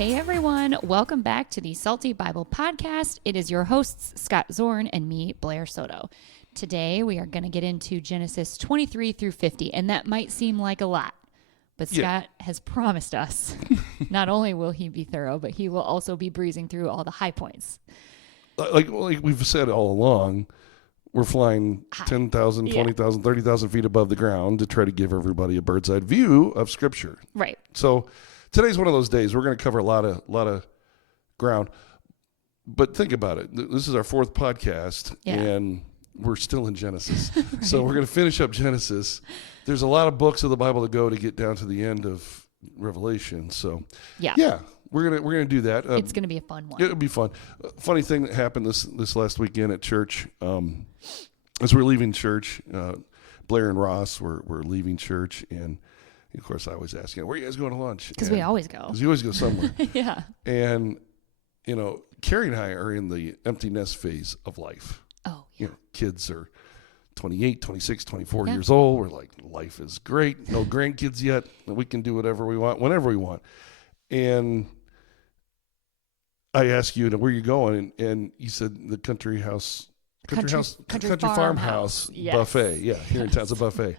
Hey everyone, welcome back to the Salty Bible Podcast. It is your hosts, Scott Zorn and me, Blair Soto. Today we are going to get into Genesis 23 through 50, and that might seem like a lot, but Scott has promised us not only will he be thorough, but he will also be breezing through all the high points. Like we've said all along, we're flying 10,000, 20,000, 30,000 feet above the ground to try to give everybody a bird's eye view of Scripture. Right. So today's one of those days. We're going to cover a lot of ground. But think about it. This is our fourth podcast, and we're still in Genesis. Right. So we're going to finish up Genesis. There's a lot of books of the Bible to go to get down to the end of Revelation. So yeah. We're gonna do that. It's gonna be a fun one. It'll be fun. Funny thing that happened this last weekend at church. As we're leaving church, Blair and Ross were leaving church, and of course I always ask, where are you guys going to lunch? Because we always go. Because we always go somewhere. Yeah. And Carrie and I are in the empty nest phase of life. Oh yeah. Kids are 28, 26, 24 years old. We're like, life is great. No grandkids yet. We can do whatever we want, whenever we want. And I asked you, where are you going? And you said the country farmhouse buffet. Yeah, here in town's a buffet.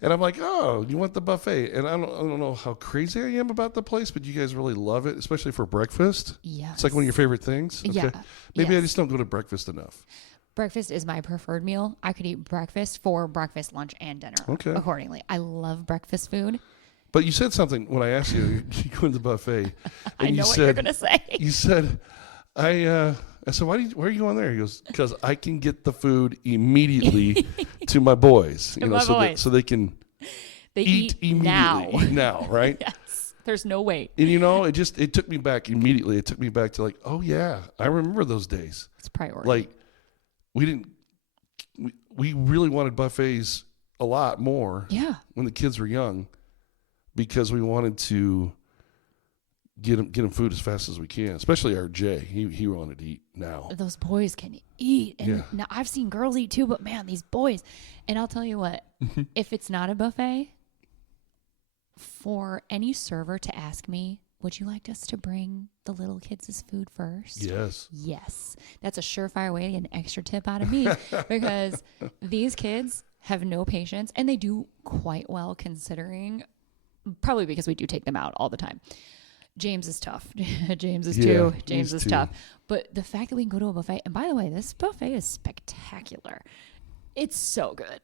And I'm like, oh, you want the buffet? And I don't know how crazy I am about the place, but you guys really love it, especially for breakfast. Yes. It's like one of your favorite things. Okay. Yeah. Maybe I just don't go to breakfast enough. Breakfast is my preferred meal. I could eat breakfast for breakfast, lunch, and dinner. Okay. Accordingly. I love breakfast food. But you said something when I asked you go to the buffet. I know what you're going to say. You said, I said, why are you going there? He goes, because I can get the food immediately to my boys. So they can eat immediately. Eat now, right? Yes. There's no wait. And it took me back immediately. It took me back to like, oh yeah, I remember those days. It's priority. Like we really wanted buffets a lot more. Yeah. When the kids were young. Because we wanted to get him food as fast as we can, especially our Jay. He wanted to eat now. Those boys can eat. And now I've seen girls eat too, but man, these boys. And I'll tell you what, if it's not a buffet, for any server to ask me, would you like us to bring the little kids' food first? Yes. Yes. That's a surefire way to get an extra tip out of me because these kids have no patience and they do quite well considering. Probably because we do take them out all the time. James is tough. James is tough. But the fact that we can go to a buffet, and by the way, this buffet is spectacular. It's so good.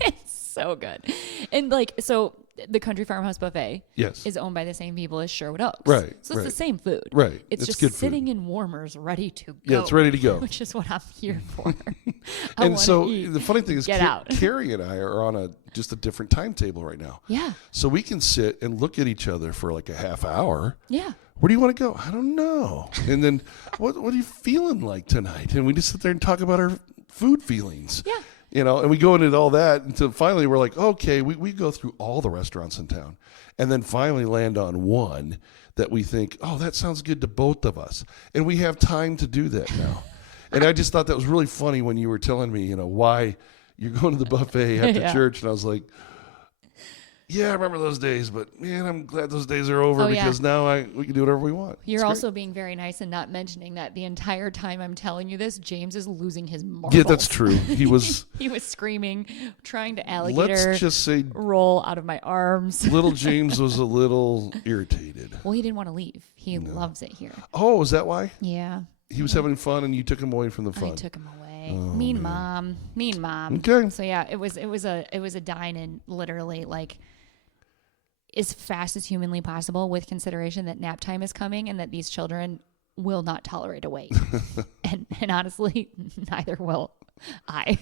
It's so good. And so the Country Farmhouse Buffet is owned by the same people as Sherwood Oaks. Right. So it's the same food. Right. It's just sitting in warmers ready to go. Yeah, it's ready to go. Which is what I'm here for. And so the funny thing is Carrie and I are on just a different timetable right now. Yeah. So we can sit and look at each other for like a half hour. Yeah. Where do you want to go? I don't know. And then what are you feeling like tonight? And we just sit there and talk about our food feelings. Yeah. And we go into all that until finally we're like, okay, we go through all the restaurants in town and then finally land on one that we think, oh, that sounds good to both of us. And we have time to do that now. And I just thought that was really funny when you were telling me, why you're going to the buffet after church. And I was like, yeah, I remember those days, but man, I'm glad those days are over because now we can do whatever we want. You're also being very nice and not mentioning that the entire time I'm telling you this, James is losing his marbles. Yeah, that's true. He was screaming, trying to alligator let's just say roll out of my arms. Little James was a little irritated. Well, he didn't want to leave. He loves it here. Oh, is that why? Yeah. He was having fun and you took him away from the fun. I took him away. Mean mom. Okay. So yeah, it was a dine-in literally like as fast as humanly possible with consideration that nap time is coming and that these children will not tolerate a wait. and honestly, neither will I.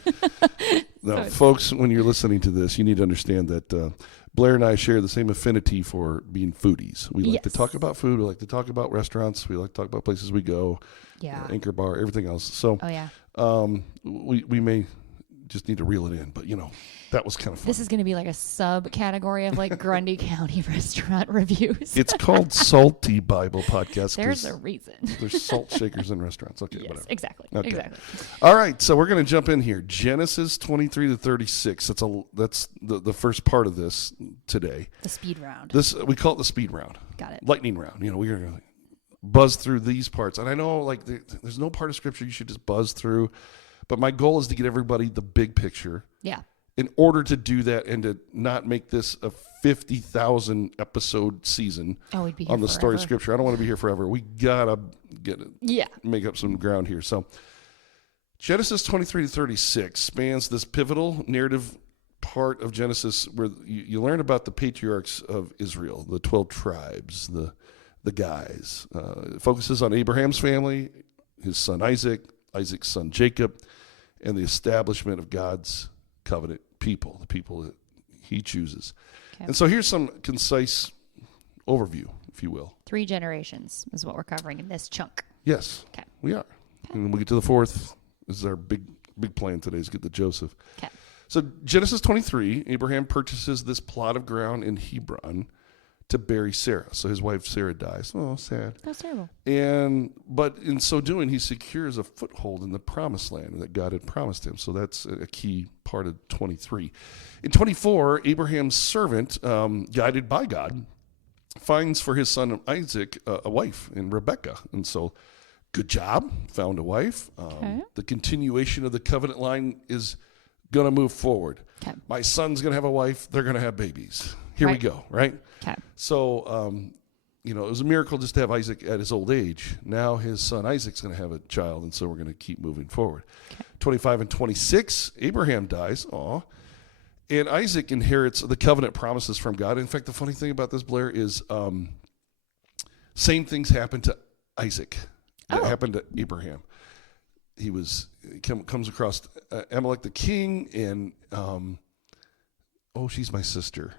Now, folks, when you're listening to this, you need to understand that Blair and I share the same affinity for being foodies. We like to talk about food. We like to talk about restaurants. We like to talk about places we go. Yeah. Anchor Bar, everything else. So we may just need to reel it in, but that was kind of fun. This is going to be like a subcategory of like Grundy County restaurant reviews. It's called Salty Bible Podcast. There's a reason. There's salt shakers in restaurants. Okay, yes, whatever. Exactly. Okay. Exactly. All right, so we're going to jump in here. Genesis 23 to 36. That's the first part of this today. The speed round. We call it the speed round. Got it. Lightning round. We're going to buzz through these parts. And I know like there's no part of Scripture you should just buzz through, but my goal is to get everybody the big picture. Yeah. In order to do that and to not make this a 50,000 episode season we'd be here on the story of forever. Scripture. I don't want to be here forever. We gotta Yeah. make up some ground here. So Genesis 23 to 36 spans this pivotal narrative part of Genesis where you learn about the patriarchs of Israel, the 12 tribes, the guys. It focuses on Abraham's family, his son Isaac, Isaac's son Jacob, and the establishment of God's covenant people, the people that he chooses. Okay. And so here's some concise overview, if you will. 3 generations is what we're covering in this chunk. Yes, Okay. we are. And when we get to the 4th, this is our big plan today, is get to Joseph. Okay. So Genesis 23, Abraham purchases this plot of ground in Hebron to bury Sarah. So his wife Sarah dies. Oh, sad. That's terrible. But in so doing, he secures a foothold in the promised land that God had promised him. So that's a key part of 23. In 24, Abraham's servant, guided by God, finds for his son Isaac a wife in Rebekah. And so good job, found a wife. Okay. The continuation of the covenant line is going to move forward. Okay. My son's going to have a wife. They're going to have babies. Here we Right. go, right? Okay. So, it was a miracle just to have Isaac at his old age. Now his son Isaac's going to have a child, and so we're going to keep moving forward. Okay. 25 and 26, Abraham dies. Aw. And Isaac inherits the covenant promises from God. In fact, the funny thing about this, Blair, is same things happened to Isaac that happened to Abraham. He comes across Amalek the king, and she's my sister.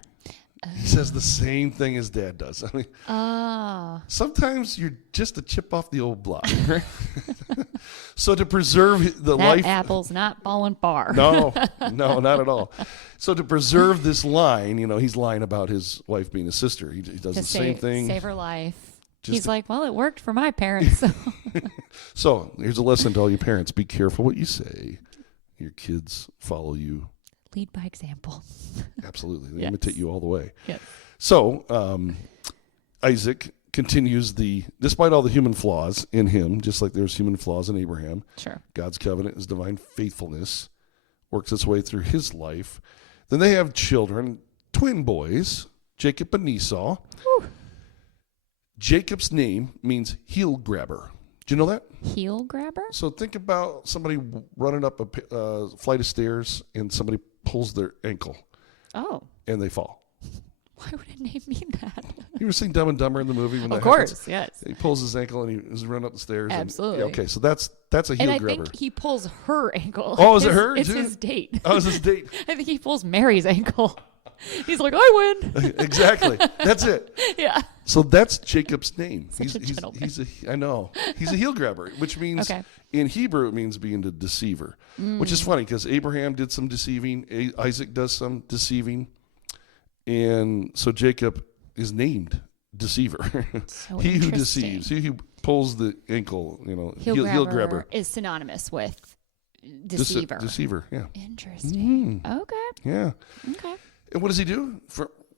He says the same thing his dad does. I mean, sometimes you're just a chip off the old block. So to preserve the life, apple's not falling far. no, not at all. So to preserve this line, he's lying about his wife being a sister. He does the same thing. Save her life. Just He's like, well, it worked for my parents. So. So here's a lesson to all you parents: be careful what you say. Your kids follow you. Lead by example. Absolutely. They Yes. imitate you all the way. Yes. So Isaac continues despite all the human flaws in him, just like there's human flaws in Abraham, Sure. God's covenant, his divine faithfulness works its way through his life. Then they have children, twin boys, Jacob and Esau. Whew. Jacob's name means heel grabber. Do you know that? Heel grabber? So think about somebody running up a flight of stairs and somebody pulls their ankle Oh. and they fall. Why would a name mean that? You ever seen Dumb and Dumber in the movie? When Of that course, happens? yes. He pulls his ankle and he's running up the stairs. Absolutely. Okay, so that's a heel And I grabber. think he pulls her ankle. Oh, is it her, It's too? his date. Oh, it's his date. I think he pulls Mary's ankle. He's like, I win. Exactly. That's it. Yeah. So that's Jacob's name. Such a gentleman. I know. He's a heel grabber, which means in Hebrew it means being the deceiver, which is funny because Abraham did some deceiving, Isaac does some deceiving, and so Jacob is named deceiver. So He who interesting. deceives, he who pulls the ankle, Heel grabber grabber. is synonymous with deceiver. Deceiver, yeah. Interesting. Okay. Yeah. Okay. And what does he do?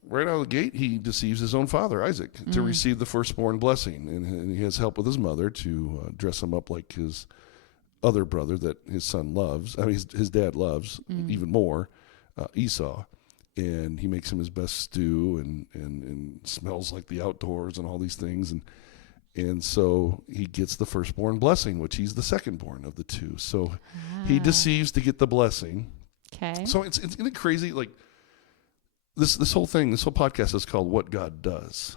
Right out of the gate, he deceives his own father, Isaac, to receive the firstborn blessing. And he has help with his mother to dress him up like his other brother that his son loves. I mean, his dad loves even more, Esau. And he makes him his best stew and smells like the outdoors and all these things. And so he gets the firstborn blessing, which he's the secondborn of the two. So he deceives to get the blessing. Okay. So isn't it crazy? Like, This whole thing, this whole podcast is called What God Does.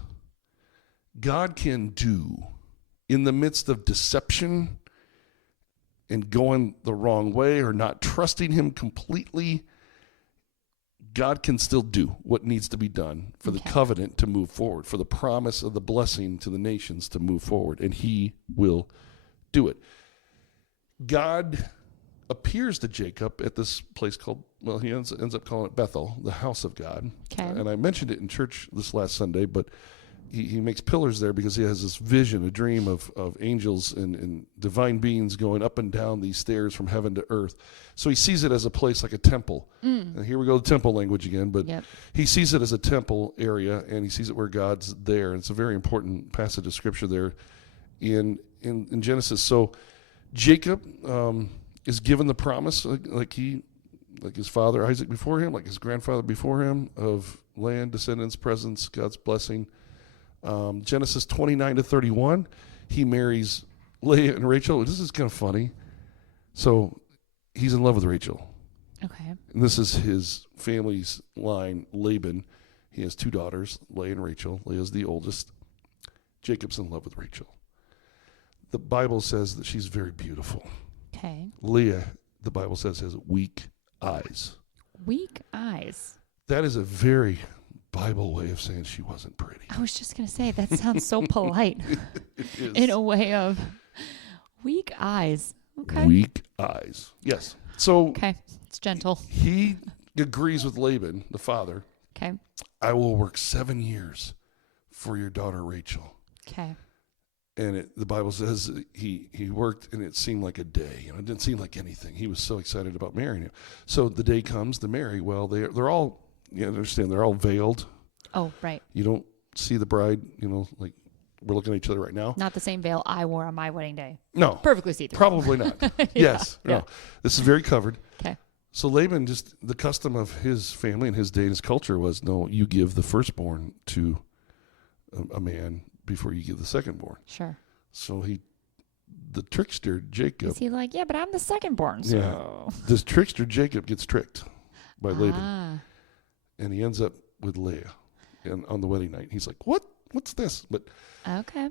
God can do in the midst of deception and going the wrong way or not trusting him completely. God can still do what needs to be done for the covenant to move forward, for the promise of the blessing to the nations to move forward, and he will do it. God appears to Jacob at this place called, he ends up calling it Bethel, the house of God. Okay. And I mentioned it in church this last Sunday, but he makes pillars there because he has this vision, a dream of angels and divine beings going up and down these stairs from heaven to earth. So he sees it as a place like a temple. And here we go, the temple language again, but he sees it as a temple area, and he sees it where God's there. And it's a very important passage of scripture there. in Genesis. So Jacob is given the promise, like his father Isaac before him, like his grandfather before him, of land, descendants, presence, God's blessing. Genesis 29-31, he marries Leah and Rachel. This is kind of funny. So he's in love with Rachel. Okay. And this is his family's line, Laban. He has 2 daughters, Leah and Rachel. Leah's the oldest. Jacob's in love with Rachel. The Bible says that she's very beautiful. Okay. Leah, the Bible says, has weak eyes. Weak eyes. That is a very Bible way of saying she wasn't pretty. I was just going to say, that sounds so polite. It is. In a way of weak eyes. Okay. Weak eyes. Yes. So Okay. It's gentle. he agrees with Laban, the father. Okay. I will work 7 years for your daughter Rachel. Okay. And the Bible says he worked, and it seemed like a day. It didn't seem like anything. He was so excited about marrying her. So the day comes to marry. Well, they're all, you understand, they're all veiled. Oh, right. You don't see the bride, like we're looking at each other right now. Not the same veil I wore on my wedding day. No. Perfectly see-through. Probably not. Yes. Yeah. No. This is very covered. Okay. So Laban, just the custom of his family and his day and his culture was, no, you give the firstborn to a man before you give the secondborn. Sure. So the trickster Jacob. Is he like, yeah, but I'm the second-born, so. Yeah. This trickster Jacob gets tricked by Laban, Ah. and he ends up with Leah on the wedding night. He's like, what? What's this? But Okay.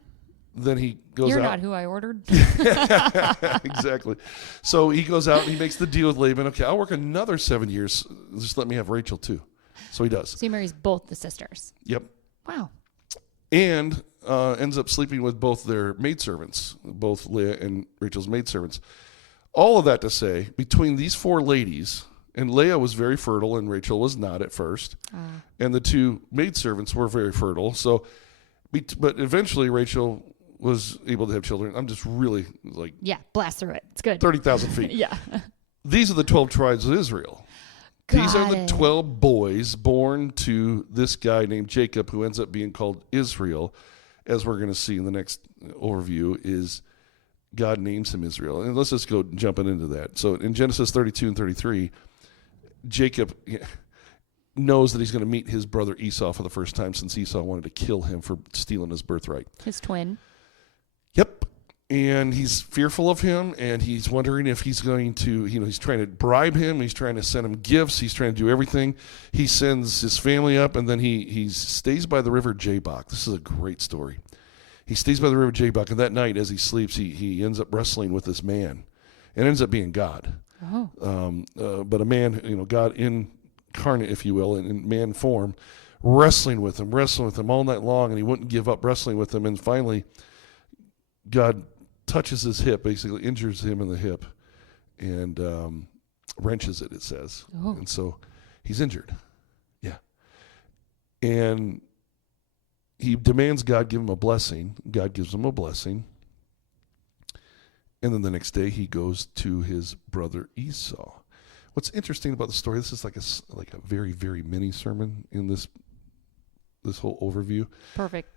then he goes You're out. not who I ordered. Exactly. So he goes out and he makes the deal with Laban. Okay, I'll work another 7 years. Just let me have Rachel too. So he does. So he marries both the sisters. Yep. Wow. And ends up sleeping with both their maidservants, both Leah and Rachel's maidservants. All of that to say, between these 4 ladies, and Leah was very fertile and Rachel was not at first, and the 2 maidservants were very fertile. So, but eventually Rachel was able to have children. I'm just really like... Yeah, blast through it. It's good. 30,000 feet. Yeah. These are the 12 tribes of Israel. These are the 12 boys born to this guy named Jacob, who ends up being called Israel. As we're going to see in the next overview, is God names him Israel. And let's just go jumping into that. So in Genesis 32 and 33, Jacob knows that he's going to meet his brother Esau for the first time, since Esau wanted to kill him for stealing his birthright. His twin. Yep. And he's fearful of him, and he's wondering if he's going to, he's trying to bribe him. He's trying to send him gifts. He's trying to do everything. He sends his family up, and then he stays by the river Jabbok. This is a great story. He stays by the river Jabbok, and that night as he sleeps, he ends up wrestling with this man. It ends up being God. Oh. But a man, God incarnate, if you will, in man form, wrestling with him all night long, and he wouldn't give up wrestling with him. And finally, God touches his hip, basically injures him in the hip, and wrenches it, it says. Oh. And so he's injured. Yeah. And he demands God give him a blessing. God gives him a blessing. And then the next day he goes to his brother Esau. What's interesting about the story, this is like a very, very mini sermon in this whole overview. Perfect.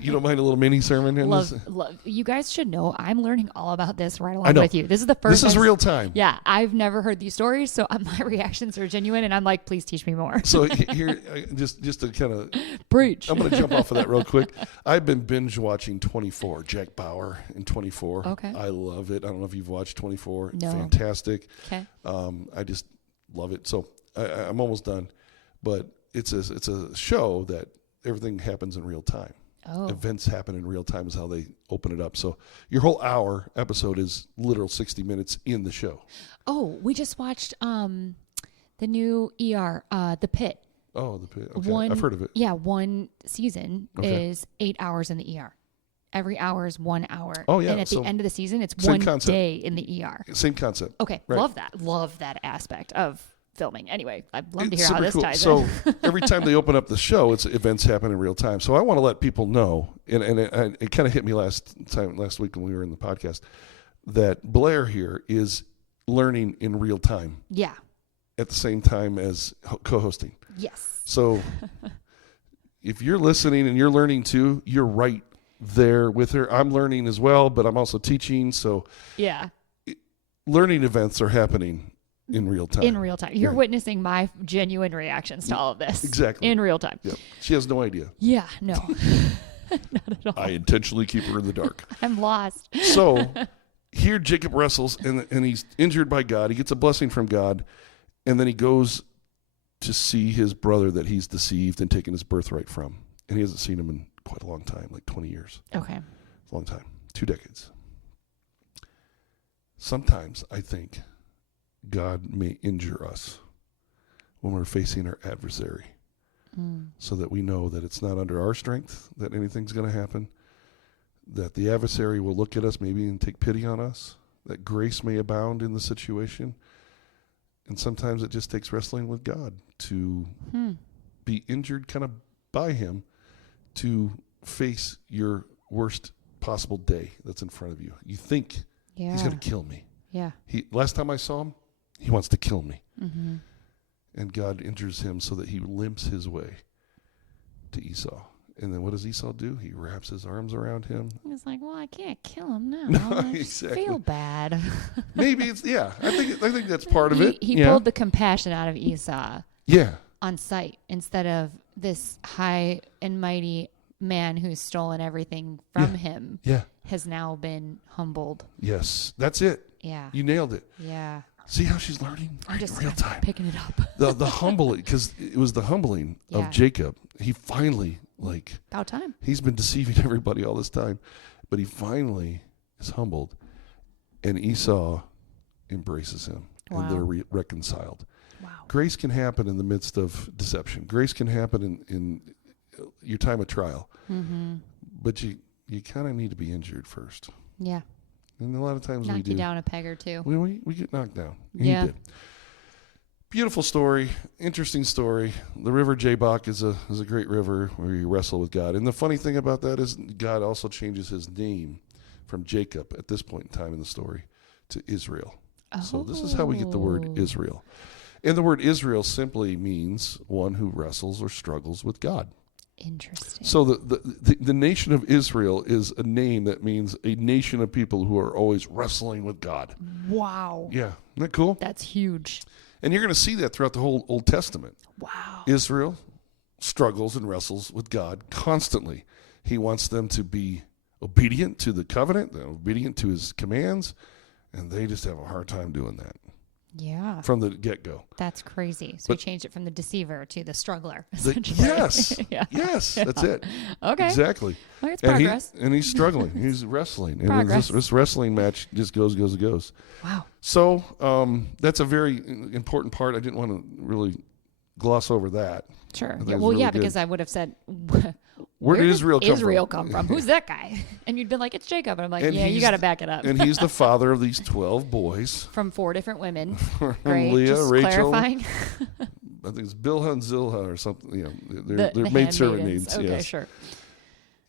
You don't mind a little mini sermon in this? Love. You guys should know I'm learning all about this right along with you. This is the first. This is real time. Yeah, I've never heard these stories, so my reactions are genuine, and I'm like, please teach me more. So here, just to kind of preach. I'm going to jump off of that real quick. I've been binge watching 24. Jack Bauer in 24. Okay. I love it. I don't know if you've watched 24. No. Fantastic. Okay. I just love it. So I'm almost done, but it's a show that everything happens in real time. Oh. Events happen in real time is how they open it up. So your whole hour episode is literal 60 minutes in the show. Oh, we just watched the new ER, The Pit. Oh, The Pit. Okay. I've heard of it. Yeah, one season is 8 hours in the ER. Every hour is 1 hour. Oh, yeah. And at the end of the season, it's same one concept. day in the ER. Same concept. Okay, Right. love that. Love that aspect of filming. Anyway, I'd love to hear Super how this cool. ties so in. every time they open up the show, it's events happen in real time. So I want to let people know, and it kind of hit me last week when we were in the podcast, that Blair here is learning in real time. Yeah. At the same time as co-hosting. Yes. So if you're listening and you're learning too, you're right there with her. I'm learning as well, but I'm also teaching. So Yeah. learning events are happening in real time. In real time. You're witnessing my genuine reactions to all of this. Exactly. In real time. Yep. She has no idea. Yeah, no. Not at all. I intentionally keep her in the dark. I'm lost. So here Jacob wrestles, and he's injured by God. He gets a blessing from God, and then he goes to see his brother that he's deceived and taken his birthright from. And he hasn't seen him in quite a long time, like 20 years. Okay. It's a long time. 2 decades. Sometimes I think God may injure us when we're facing our adversary so that we know that it's not under our strength that anything's going to happen, that the adversary will look at us maybe and take pity on us, that grace may abound in the situation. And sometimes it just takes wrestling with God to be injured kind of by him to face your worst possible day that's in front of you. You think he's going to kill me. Yeah. Last time I saw him, he wants to kill me. Mm-hmm. And God injures him so that he limps his way to Esau. And then what does Esau do? He wraps his arms around him. He's like, well, I can't kill him now. No, I just feel bad. Maybe it's, I think that's part of it. He pulled the compassion out of Esau on sight instead of this high and mighty man who's stolen everything from him has now been humbled. Yes, that's it. Yeah. You nailed it. Yeah. See how she's learning I'm just real time. Picking it up. The humbling, because it was the humbling of Jacob. He finally, about time. He's been deceiving everybody all this time, but he finally is humbled, and Esau embraces him, and they're reconciled. Wow. Grace can happen in the midst of deception. Grace can happen in your time of trial, but you kind of need to be injured first. Yeah. And a lot of times Knock we do. you down a peg or two. We get knocked down. And Yeah. He did. Beautiful story, interesting story. The river Jabbok is a great river where you wrestle with God. And the funny thing about that is God also changes his name from Jacob at this point in time in the story to Israel. Oh. So this is how we get the word Israel. And the word Israel simply means one who wrestles or struggles with God. Interesting. So the nation of Israel is a name that means a nation of people who are always wrestling with God. Wow. Yeah. Isn't that cool? That's huge. And you're going to see that throughout the whole Old Testament. Wow. Israel struggles and wrestles with God constantly. He wants them to be obedient to the covenant, obedient to his commands, and they just have a hard time doing that. Yeah. From the get-go. That's crazy. So we changed it from the deceiver to the struggler. Yes. Yes. That's it. Okay. Exactly. Well, it's progress. And he's struggling. He's wrestling. And this wrestling match just goes. Wow. So that's a very important part. I didn't want to really gloss over that. Sure. Yeah, well, really because I would have said, where did Israel come from? Who's that guy? And you'd been like, it's Jacob. And I'm like, you got to back it up. And he's the father of these 12 boys. From 4 different women. From Great. Leah, Just Rachel. clarifying. I think it's Bilhah and Zilhah or something. They're maidservant names. Okay, yes. sure.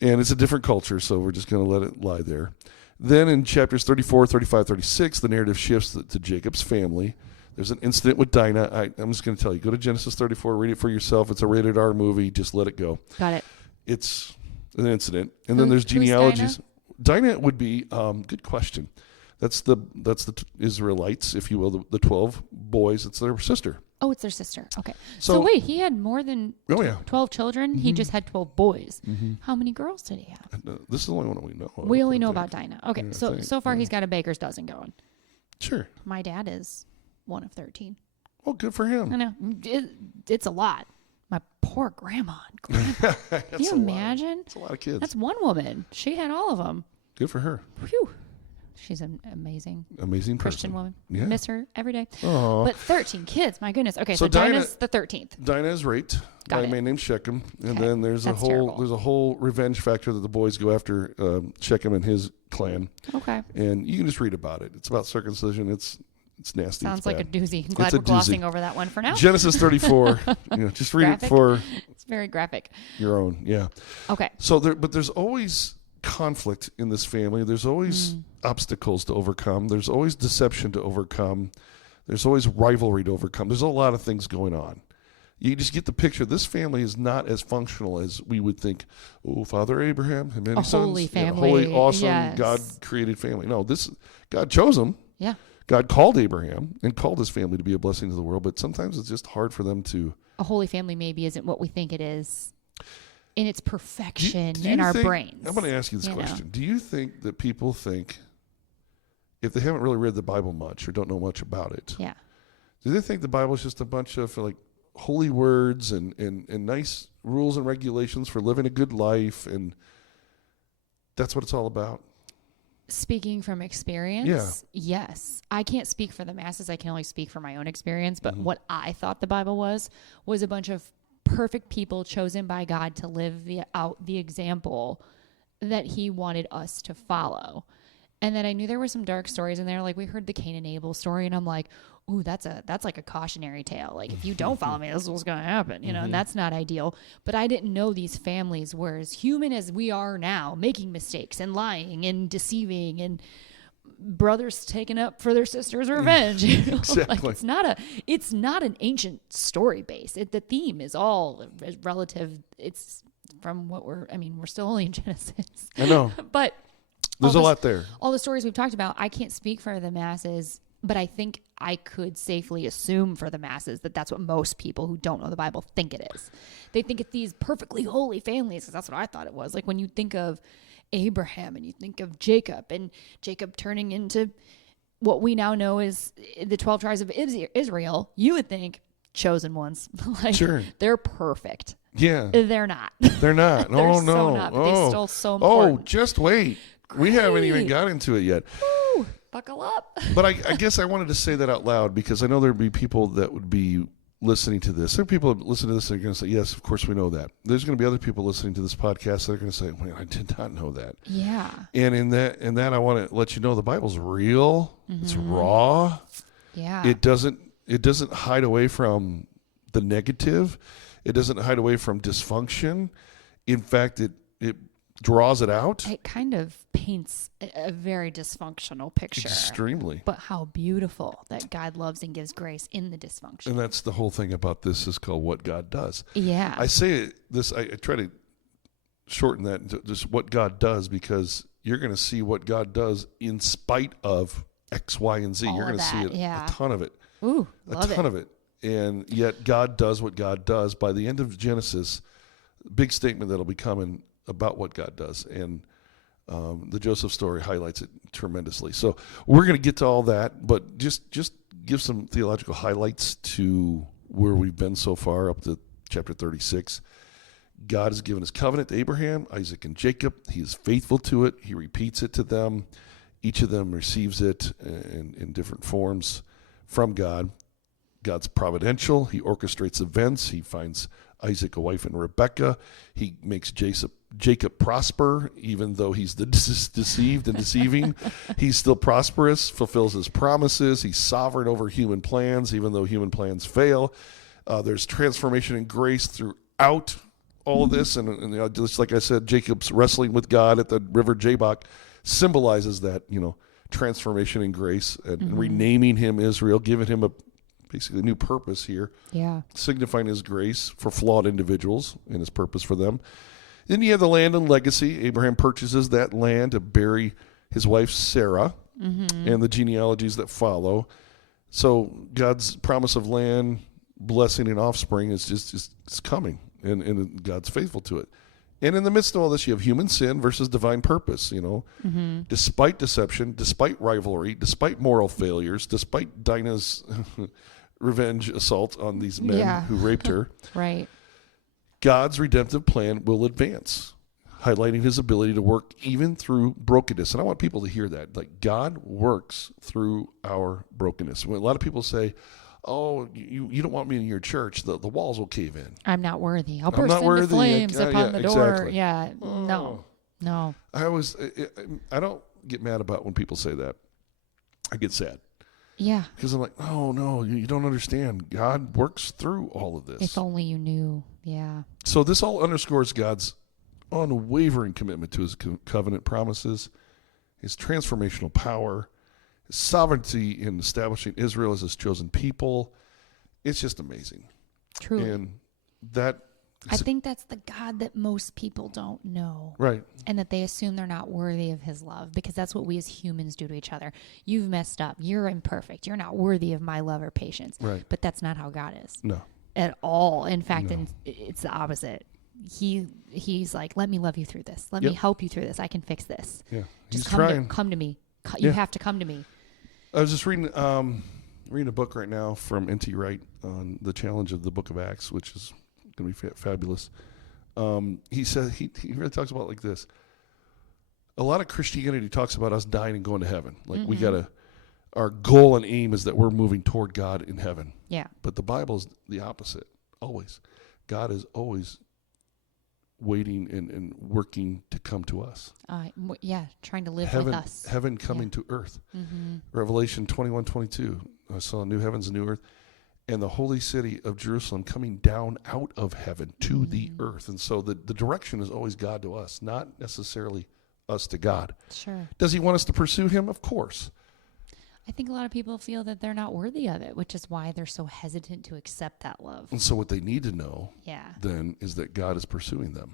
And it's a different culture, so we're just going to let it lie there. Then in chapters 34, 35, 36, the narrative shifts to Jacob's family. There's an incident with Dinah. I'm just going to tell you. Go to Genesis 34, read it for yourself. It's a rated R movie. Just let it go. Got it. It's an incident. And then there's genealogies. Dinah would be, good question. That's the Israelites, if you will, the 12 boys. It's their sister. Oh, it's their sister. Okay. So wait, he had more than 12 children? Mm-hmm. He just had 12 boys. Mm-hmm. How many girls did he have? This is the only one we know of. We only know about Dinah. Okay, so far he's got a baker's dozen going. Sure. My dad is one of 13. Oh, good for him. I know. It's a lot. My poor grandma and grandpa. Can you imagine? That's a lot of kids. That's one woman. She had all of them. Good for her. Whew. She's an amazing Christian woman. Yeah. Miss her every day. Aww. But 13 kids, my goodness. Okay, so Dinah's the 13th. Dinah is raped by a man named Shechem, and then there's That's a whole revenge factor that the boys go after Shechem and his clan. Okay. And you can just read about it. It's about circumcision. It's nasty. Sounds like a doozy. I'm glad we're glossing over that one for now. Genesis 34. Just read it for. It's very graphic. Your own, yeah. Okay. So there's always conflict in this family. There's always obstacles to overcome. There's always deception to overcome. There's always rivalry to overcome. There's a lot of things going on. You just get the picture. This family is not as functional as we would think. Oh, Father Abraham and many A sons. holy family. Holy, awesome, Yes. God-created family. No, God chose them. Yeah. God called Abraham and called his family to be a blessing to the world, but sometimes it's just hard for them to. A holy family maybe isn't what we think it is in its perfection Do you in our think, brains. I'm going to ask you this question. Do you think that people think, if they haven't really read the Bible much or don't know much about it, Yeah. do they think the Bible is just a bunch of like holy words and nice rules and regulations for living a good life, and that's what it's all about? Speaking from experience, yes. I can't speak for the masses. I can only speak for my own experience. But what I thought the Bible was a bunch of perfect people chosen by God to live out the example that he wanted us to follow. And then I knew there were some dark stories in there. Like we heard the Cain and Abel story, and I'm like, ooh, that's like a cautionary tale. Like if you don't follow me, this is what's going to happen, and that's not ideal. But I didn't know these families were as human as we are now, making mistakes and lying and deceiving and brothers taking up for their sister's revenge. Exactly. Like it's not an ancient story base. The theme is all relative. It's from we're still only in Genesis. I know. But there's a lot there. All the stories we've talked about, I can't speak for the masses, but I think I could safely assume for the masses that that's what most people who don't know the Bible think it is. They think it's these perfectly holy families, because that's what I thought it was. Like when you think of Abraham and you think of Jacob, and Jacob turning into what we now know is the 12 tribes of Israel, you would think chosen ones. Like Sure. they're perfect. Yeah. They're not. They're not. They're Oh, so no. not, but they still so important. Oh, just wait. We haven't even got into it yet. Woo, buckle up. But I guess I wanted to say that out loud because I know there'd be people that would be listening to this. There are people that listen to this and are going to say, yes, of course we know that. There's going to be other people listening to this podcast that are going to say, wait, I did not know that. Yeah. And in that I want to let you know the Bible's real. It's raw. Yeah. It doesn't hide away from the negative. It doesn't hide away from dysfunction. In fact, it draws it out. It kind of paints a very dysfunctional picture. Extremely. But how beautiful that God loves and gives grace in the dysfunction. And that's the whole thing about this is called What God Does. Yeah. I say this, I try to shorten that into just what God does, because you're going to see what God does in spite of X, Y, and Z. All You're going to see it, yeah. a ton of it. Ooh, a ton of it. And yet God does what God does. By the end of Genesis, big statement that'll be coming about what God does. And the Joseph story highlights it tremendously. So we're going to get to all that, but just give some theological highlights to where we've been so far up to chapter 36. God has given his covenant to Abraham, Isaac, and Jacob. He is faithful to it. He repeats it to them. Each of them receives it in different forms from God. God's providential. He orchestrates events. He finds Isaac a wife in Rebekah. He makes Jacob prosper, even though he's deceived and deceiving. He's still prosperous, fulfills his promises. He's sovereign over human plans, even though human plans fail. There's transformation and grace throughout all of this. And just like I said, Jacob's wrestling with God at the river Jabbok symbolizes that, transformation and grace, and renaming him Israel, giving him basically a new purpose here. Yeah. Signifying his grace for flawed individuals and his purpose for them. Then you have the land and legacy. Abraham purchases that land to bury his wife Sarah, and the genealogies that follow. So God's promise of land, blessing, and offspring is just it's coming, and God's faithful to it. And in the midst of all this, you have human sin versus divine purpose, Despite deception, despite rivalry, despite moral failures, despite Dinah's revenge assault on these men who raped her. Right. God's redemptive plan will advance, highlighting his ability to work even through brokenness. And I want people to hear that. Like, God works through our brokenness. When a lot of people say, oh, you don't want me in your church, the walls will cave in. I'm not worthy. I'll burst into flames upon the door. Exactly. Yeah. No. I don't get mad about when people say that. I get sad. Yeah. Because I'm like, oh, no, you don't understand. God works through all of this. If only you knew. Yeah. So this all underscores God's unwavering commitment to his covenant promises, his transformational power, his sovereignty in establishing Israel as his chosen people. It's just amazing. Truly. And that... I think that's the God that most people don't know. Right. And that they assume they're not worthy of his love, because that's what we as humans do to each other. You've messed up. You're imperfect. You're not worthy of my love or patience. Right. But that's not how God is. No. At all. In fact, it's the opposite. He's like, let me love you through this. Let me help you through this. I can fix this. Yeah. Just He's trying. come to me. You have to come to me. I was just reading a book right now from N.T. Wright on the challenge of the Book of Acts, which is going to be fabulous. He said he really talks about it like this. A lot of Christianity talks about us dying and going to heaven. Like we gotta, our goal and aim is that we're moving toward God in heaven. Yeah. But the Bible is the opposite. Always, God is always waiting and working to come to us. Trying to live Heaven, with us. heaven coming to earth. Revelation 21:22. I saw new heavens and new earth, and the holy city of Jerusalem coming down out of heaven to the earth. And so the direction is always God to us, not necessarily us to God. Sure. Does he want us to pursue him? Of course. I think a lot of people feel that they're not worthy of it, which is why they're so hesitant to accept that love. And so what they need to know then is that God is pursuing them,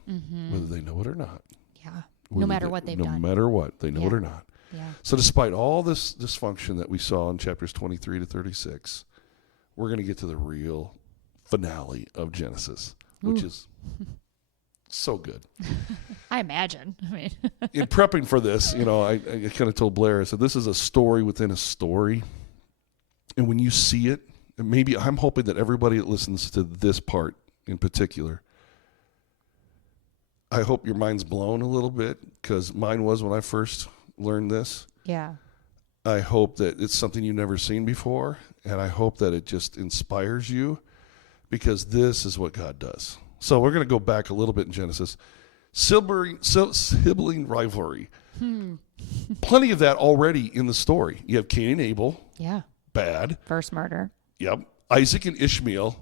whether they know it or not. Yeah. No matter what they've done. No matter what, they know it or not. Yeah. So despite all this dysfunction that we saw in chapters 23 to 36, we're going to get to the real finale of Genesis, which is so good. I imagine. I mean, in prepping for this, I kind of told Blair, I said, this is a story within a story. And when you see it, and maybe I'm hoping that everybody that listens to this part in particular, I hope your mind's blown a little bit, because mine was when I first learned this. Yeah. I hope that it's something you've never seen before, and I hope that it just inspires you, because this is what God does. So we're going to go back a little bit in Genesis. Sibling rivalry. Plenty of that already in the story. You have Cain and Abel. Yeah. Bad. First murder. Yep. Isaac and Ishmael,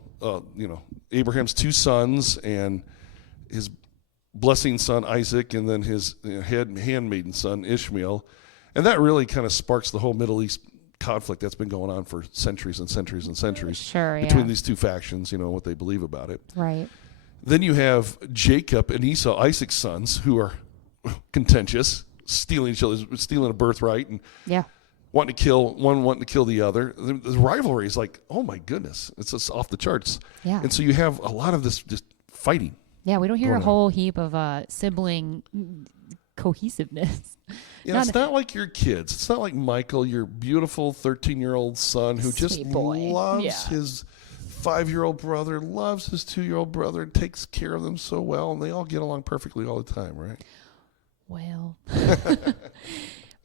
Abraham's two sons and his blessing son Isaac, and then his handmaiden son Ishmael. And that really kind of sparks the whole Middle East conflict that's been going on for centuries and centuries and centuries. Sure, between these two factions, what they believe about it. Right. Then you have Jacob and Esau, Isaac's sons, who are contentious, stealing a birthright, and wanting to kill the other. The rivalry is like, oh my goodness, it's just off the charts. Yeah. And so you have a lot of this just fighting. Yeah, we don't hear a whole heap of sibling cohesiveness. It's not like your kids. It's not like Michael, your beautiful 13-year-old son who just loves his 5-year-old brother, loves his 2-year-old brother, and takes care of them so well, and they all get along perfectly all the time, right? Well,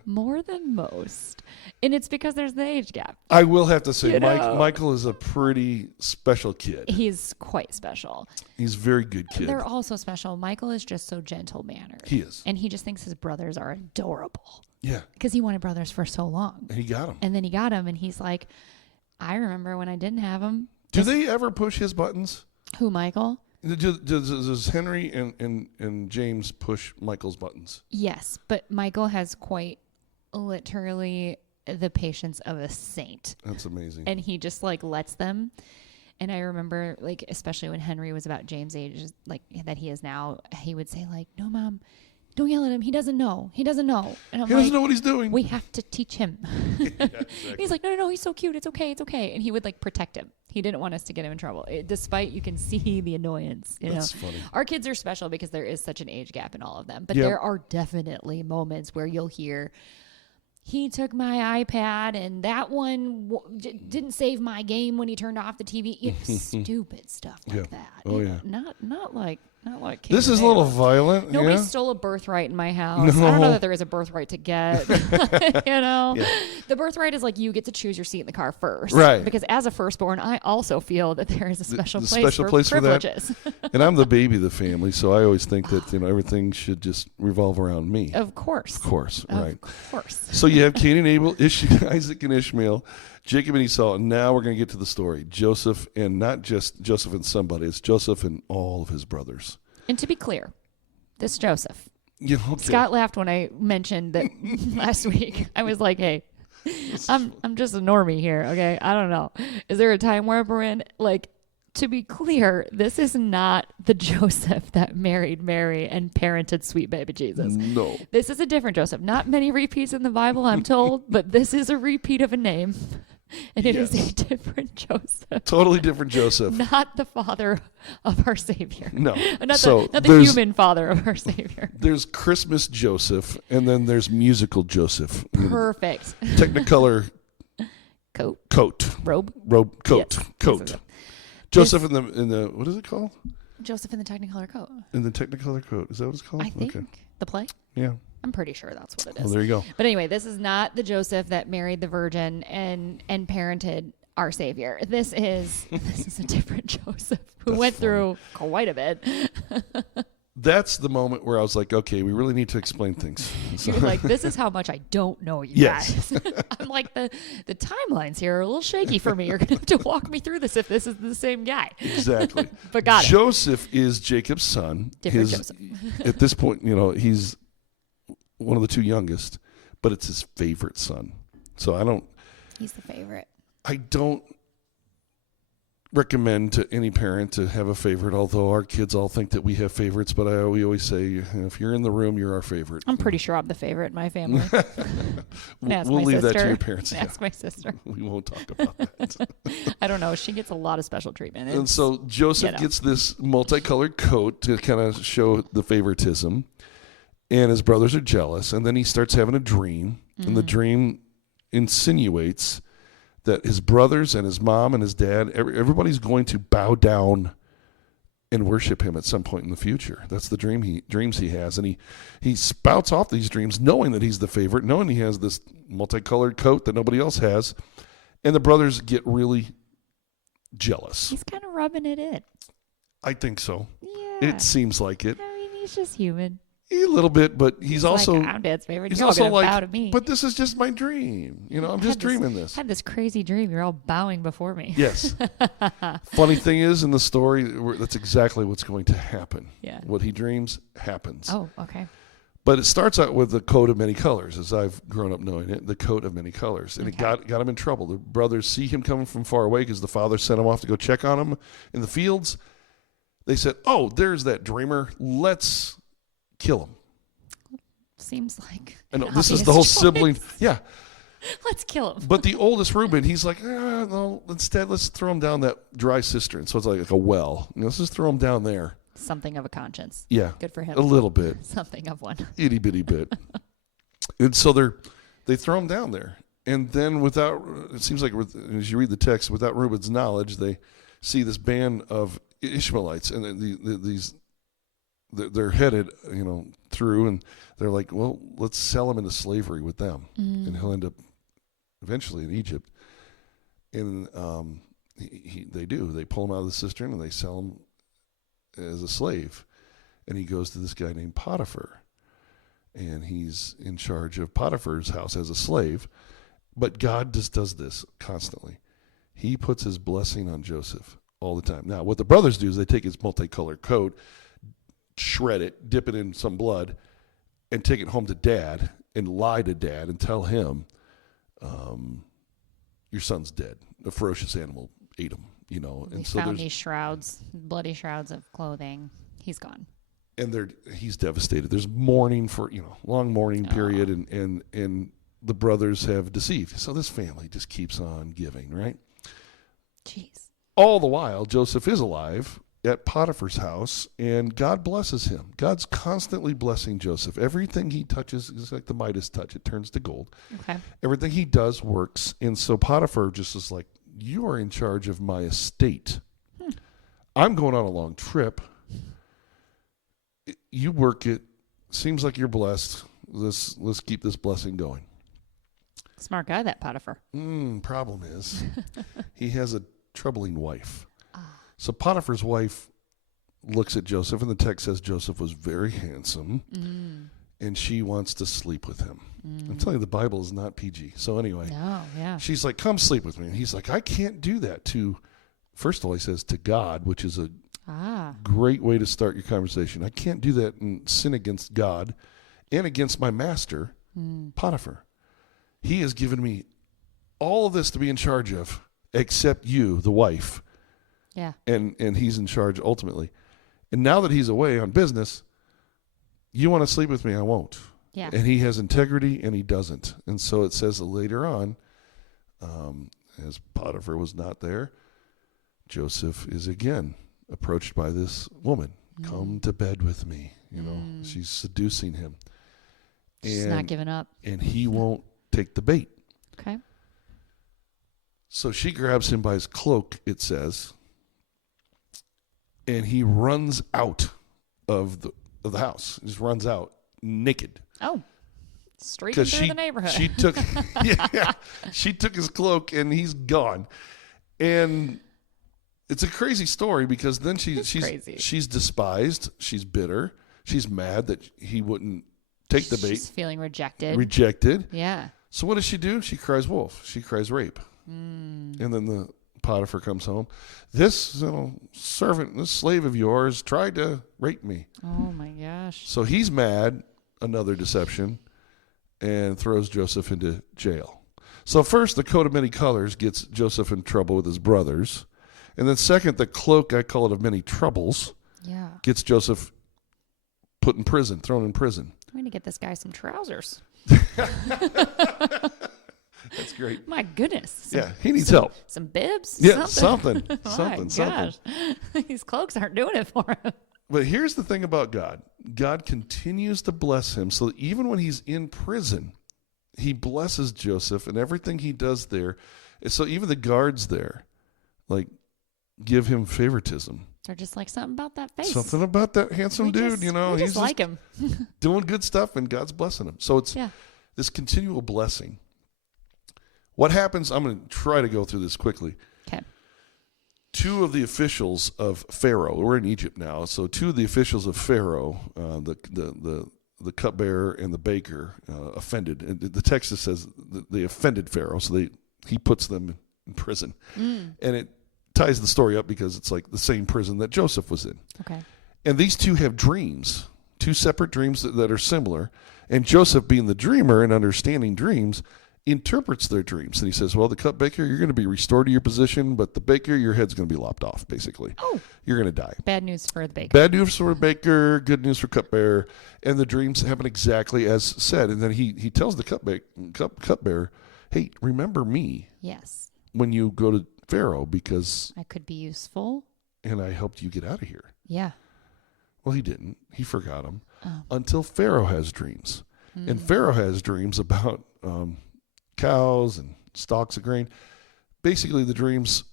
more than most. And it's because there's the age gap. I will have to say, Michael is a pretty special kid. He's quite special. He's a very good kid. They're also special. Michael is just so gentle-mannered. He is. And he just thinks his brothers are adorable. Yeah. Because he wanted brothers for so long. And he got them. And then he got them, and he's like, I remember when I didn't have them. Do they ever push his buttons? Who, Michael? Does Henry and James push Michael's buttons? Yes, but Michael has quite literally the patience of a saint. That's amazing. And he just lets them. And I remember especially when Henry was about James' age, that he is now, he would say no, Mom, don't yell at him. He doesn't know. He doesn't know. And I'm he doesn't know what he's doing. We have to teach him. Yeah, exactly. He's like, no, he's so cute. It's okay. It's okay. And he would protect him. He didn't want us to get him in trouble, despite you can see the annoyance. That's funny. Our kids are special because there is such an age gap in all of them. But there are definitely moments where you'll hear, he took my iPad and that one didn't save my game when he turned off the TV. Stupid stuff like that. Oh, yeah. Not like this is a little violent. Nobody stole a birthright in my house. No. I don't know that there is a birthright to get. The birthright is you get to choose your seat in the car first, right? Because as a firstborn, I also feel that there is a special place for privileges. For that. And I'm the baby of the family, so I always think that everything should just revolve around me. Of course, right? Of course. So you have Cain and Abel, Isaac and Ishmael, Jacob and Esau, and now we're going to get to the story. Joseph, and not just Joseph and somebody, it's Joseph and all of his brothers. And to be clear, this Joseph. Yeah, okay. Scott laughed when I mentioned that last week. I was like, hey, I'm just a normie here, okay? I don't know. Is there a time warp we're in? to be clear, this is not the Joseph that married Mary and parented sweet baby Jesus. No. This is a different Joseph. Not many repeats in the Bible, I'm told, but this is a repeat of a name. And it is a different Joseph. Totally different Joseph. Not the father of our Savior. No. Not the human father of our Savior. There's Christmas Joseph, and then there's musical Joseph. Perfect. Technicolor coat. Robe, coat. Yes. Coat. Joseph in the what is it called? Joseph in the Technicolor coat. In the Technicolor coat. Is that what it's called? I think. Okay. The play? Yeah. I'm pretty sure that's what it is. Well, there you go. But anyway, this is not the Joseph that married the virgin and parented our Savior. This is a different Joseph who went through quite a bit. That's the moment where I was like, okay, we really need to explain things. So, you're like, this is how much I don't know you guys. I'm like, the timelines here are a little shaky for me. You're going to have to walk me through this if this is the same guy. Exactly. But got it. Joseph is Jacob's son. Different Joseph. At this point, he's one of the two youngest, but it's his favorite son. So He's the favorite. I don't recommend to any parent to have a favorite, although our kids all think that we have favorites, but we always say, if you're in the room, you're our favorite. I'm pretty sure I'm the favorite in my family. We'll leave that to your parents. Ask my sister. We won't talk about that. I don't know. She gets a lot of special treatment. And so Joseph gets this multicolored coat to kind of show the favoritism, and his brothers are jealous, and then he starts having a dream, and the dream insinuates that his brothers and his mom and his dad, everybody's going to bow down and worship him at some point in the future. That's the dreams he has. And he spouts off these dreams knowing that he's the favorite, knowing he has this multicolored coat that nobody else has. And the brothers get really jealous. He's kind of rubbing it in. I think so. Yeah. It seems like it. I mean, he's just human. A little bit, but he's also like, I'm Dad's favorite. He's You're also gonna like, bow to me. but this is just my dream. I'm just dreaming this. I had this crazy dream. You're all bowing before me. Yes. Funny thing is, in the story, that's exactly what's going to happen. Yeah. What he dreams happens. Oh, okay. But it starts out with the coat of many colors, as I've grown up knowing it, the coat of many colors. And it got him in trouble. The brothers see him coming from far away because the father sent him off to go check on him in the fields. They said, oh, there's that dreamer. Let's kill him. Seems like this is the whole sibling. Yeah. Let's kill him. But the oldest Reuben, he's like, no, instead let's throw him down that dry cistern. So it's like a well. Let's just throw him down there. Something of a conscience. Yeah. Good for him. A little bit. Something of one. Itty bitty bit. And so they throw him down there. And then it seems like as you read the text, without Reuben's knowledge, they see this band of Ishmaelites, and they're headed, through, and they're like, well, let's sell him into slavery with them, and he'll end up eventually in Egypt. And they do. They pull him out of the cistern and they sell him as a slave, and he goes to this guy named Potiphar, and he's in charge of Potiphar's house as a slave. But God just does this constantly. He puts his blessing on Joseph all the time. Now, what the brothers do is they take his multicolored coat, shred it, dip it in some blood, and take it home to Dad and lie to Dad and tell him, your son's dead. A ferocious animal ate him, And they so found these shrouds, bloody shrouds of clothing. He's gone. And he's devastated. There's mourning for, long mourning period, and the brothers have deceived. So this family just keeps on giving, right? Jeez. All the while, Joseph is alive at Potiphar's house, and God blesses him. God's constantly blessing Joseph. Everything he touches is like the Midas touch. It turns to gold. Okay. Everything he does works. And so Potiphar just is like, you are in charge of my estate. I'm going on a long trip. You work it. Seems like you're blessed. Let's keep this blessing going. Smart guy, that Potiphar. Problem is, he has a troubling wife. So Potiphar's wife looks at Joseph, and the text says Joseph was very handsome, and she wants to sleep with him. I'm telling you, the Bible is not PG. So anyway, she's like, come sleep with me. And he's like, I can't do that first of all, he says to God, which is a great way to start your conversation. I can't do that and sin against God and against my master, Potiphar. He has given me all of this to be in charge of, except you, the wife. Yeah. And he's in charge ultimately. And now that he's away on business, you want to sleep with me, I won't. Yeah. And he has integrity and he doesn't. And so it says that later on, as Potiphar was not there, Joseph is again approached by this woman. Come to bed with me. You know, she's seducing him. She's not giving up. And he won't take the bait. Okay. So she grabs him by his cloak, it says, and he runs out of the house. He just runs out naked. Oh, streaking through the neighborhood. She took, she took his cloak and he's gone. And it's a crazy story because then she's despised. She's bitter. She's mad that he wouldn't take the bait. She's feeling rejected. Rejected. Yeah. So what does she do? She cries wolf. She cries rape. And then the Potiphar comes home. This servant, this slave of yours tried to rape me. Oh my gosh. So he's mad, another deception, and throws Joseph into jail. So first, the coat of many colors gets Joseph in trouble with his brothers. And then second, the cloak, I call it, of many troubles, gets Joseph put in prison, thrown in prison. I'm going to get this guy some trousers. That's great. My goodness. He needs help. Some bibs? Yeah, something. These cloaks aren't doing it for him. But here's the thing about God. God continues to bless him so that even when he's in prison, he blesses Joseph and everything he does there. And so even the guards there, give him favoritism. They're just like, something about that face. Something about that handsome dude, we he's just like him. doing good stuff and God's blessing him. So it's this continual blessing. What happens, I'm going to try to go through this quickly. Okay. Two of the officials of Pharaoh, we're in Egypt now, so two of the officials of Pharaoh, the cupbearer and the baker, offended. And the text says they offended Pharaoh, so he puts them in prison. And it ties the story up because it's like the same prison that Joseph was in. Okay. And these two have dreams, two separate dreams that are similar. And Joseph, being the dreamer and understanding dreams, interprets their dreams. And he says, well, the cupbaker, you're going to be restored to your position, but the baker, your head's going to be lopped off, basically. Oh. You're going to die. Bad news for the baker. Bad news for the baker, good news for cupbearer. And the dreams happen exactly as said. And then he tells the cupbearer, hey, remember me. Yes. When you go to Pharaoh, because I could be useful. And I helped you get out of here. Yeah. Well, he didn't. He forgot him until Pharaoh has dreams. And Pharaoh has dreams about cows and stalks of grain. Basically, the dreams,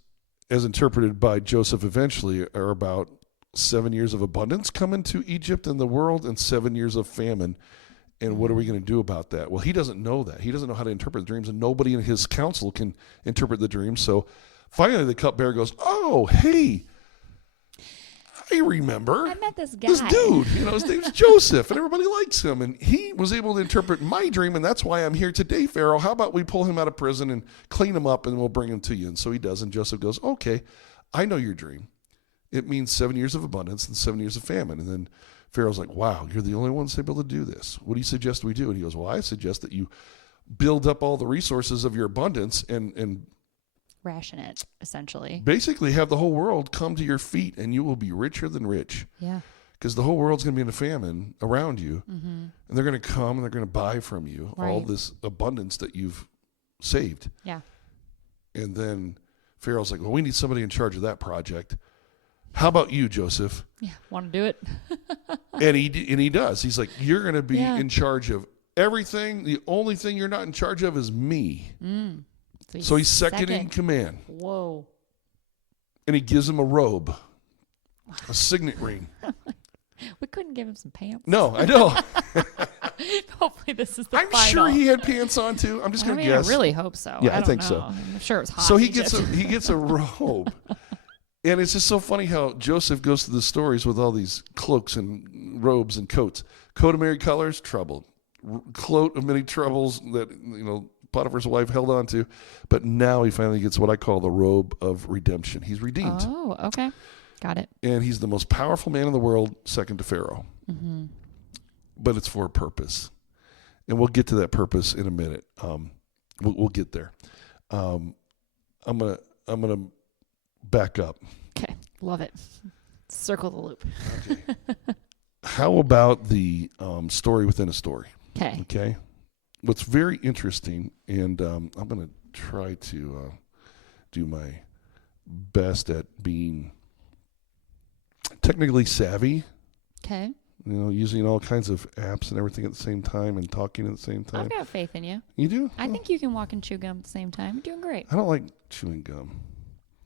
as interpreted by Joseph eventually, are about 7 years of abundance coming to Egypt and the world and 7 years of famine. And what are we going to do about that? Well, he doesn't know that. He doesn't know how to interpret the dreams, and nobody in his council can interpret the dreams. So finally, the cupbearer goes, oh, hey, I remember. I met this guy. This dude, his name's Joseph, and everybody likes him. And he was able to interpret my dream, and that's why I'm here today, Pharaoh. How about we pull him out of prison and clean him up, and we'll bring him to you? And so he does, and Joseph goes, okay, I know your dream. It means 7 years of abundance and 7 years of famine. And then Pharaoh's like, wow, you're the only one that's able to do this. What do you suggest we do? And he goes, well, I suggest that you build up all the resources of your abundance and ration it, essentially. Basically have the whole world come to your feet, and you will be richer than rich. Yeah. Because the whole world's going to be in a famine around you, and they're going to come and they're going to buy from you all this abundance that you've saved. Yeah. And then Pharaoh's like, well, we need somebody in charge of that project. How about you, Joseph? Yeah, want to do it? And he does. He's like, you're going to be in charge of everything. The only thing you're not in charge of is me. So he's second in command. Whoa. And he gives him a robe, a signet ring. We couldn't give him some pants. No, I know. Hopefully this is the I'm final. sure he had pants on too. I'm just going to guess. I really hope so. Yeah, I think know. so. I'm sure it was hot. So he gets a robe. And it's just so funny how Joseph goes through the stories with all these cloaks and robes and coats. Coat of many colors, troubled. Cloak of many troubles that, Potiphar's wife held on to. But now he finally gets what I call the robe of redemption. He's redeemed. Oh, okay. Got it. And he's the most powerful man in the world, second to Pharaoh. But it's for a purpose. And we'll get to that purpose in a minute. We'll get there. I'm gonna back up. Okay. Love it. Circle the loop. Okay. How about the story within a story? Okay. Okay. What's very interesting, and I'm going to try to do my best at being technically savvy. Okay. You know, using all kinds of apps and everything at the same time and talking at the same time. I've got faith in you. You do? I think you can walk and chew gum at the same time. You're doing great. I don't like chewing gum.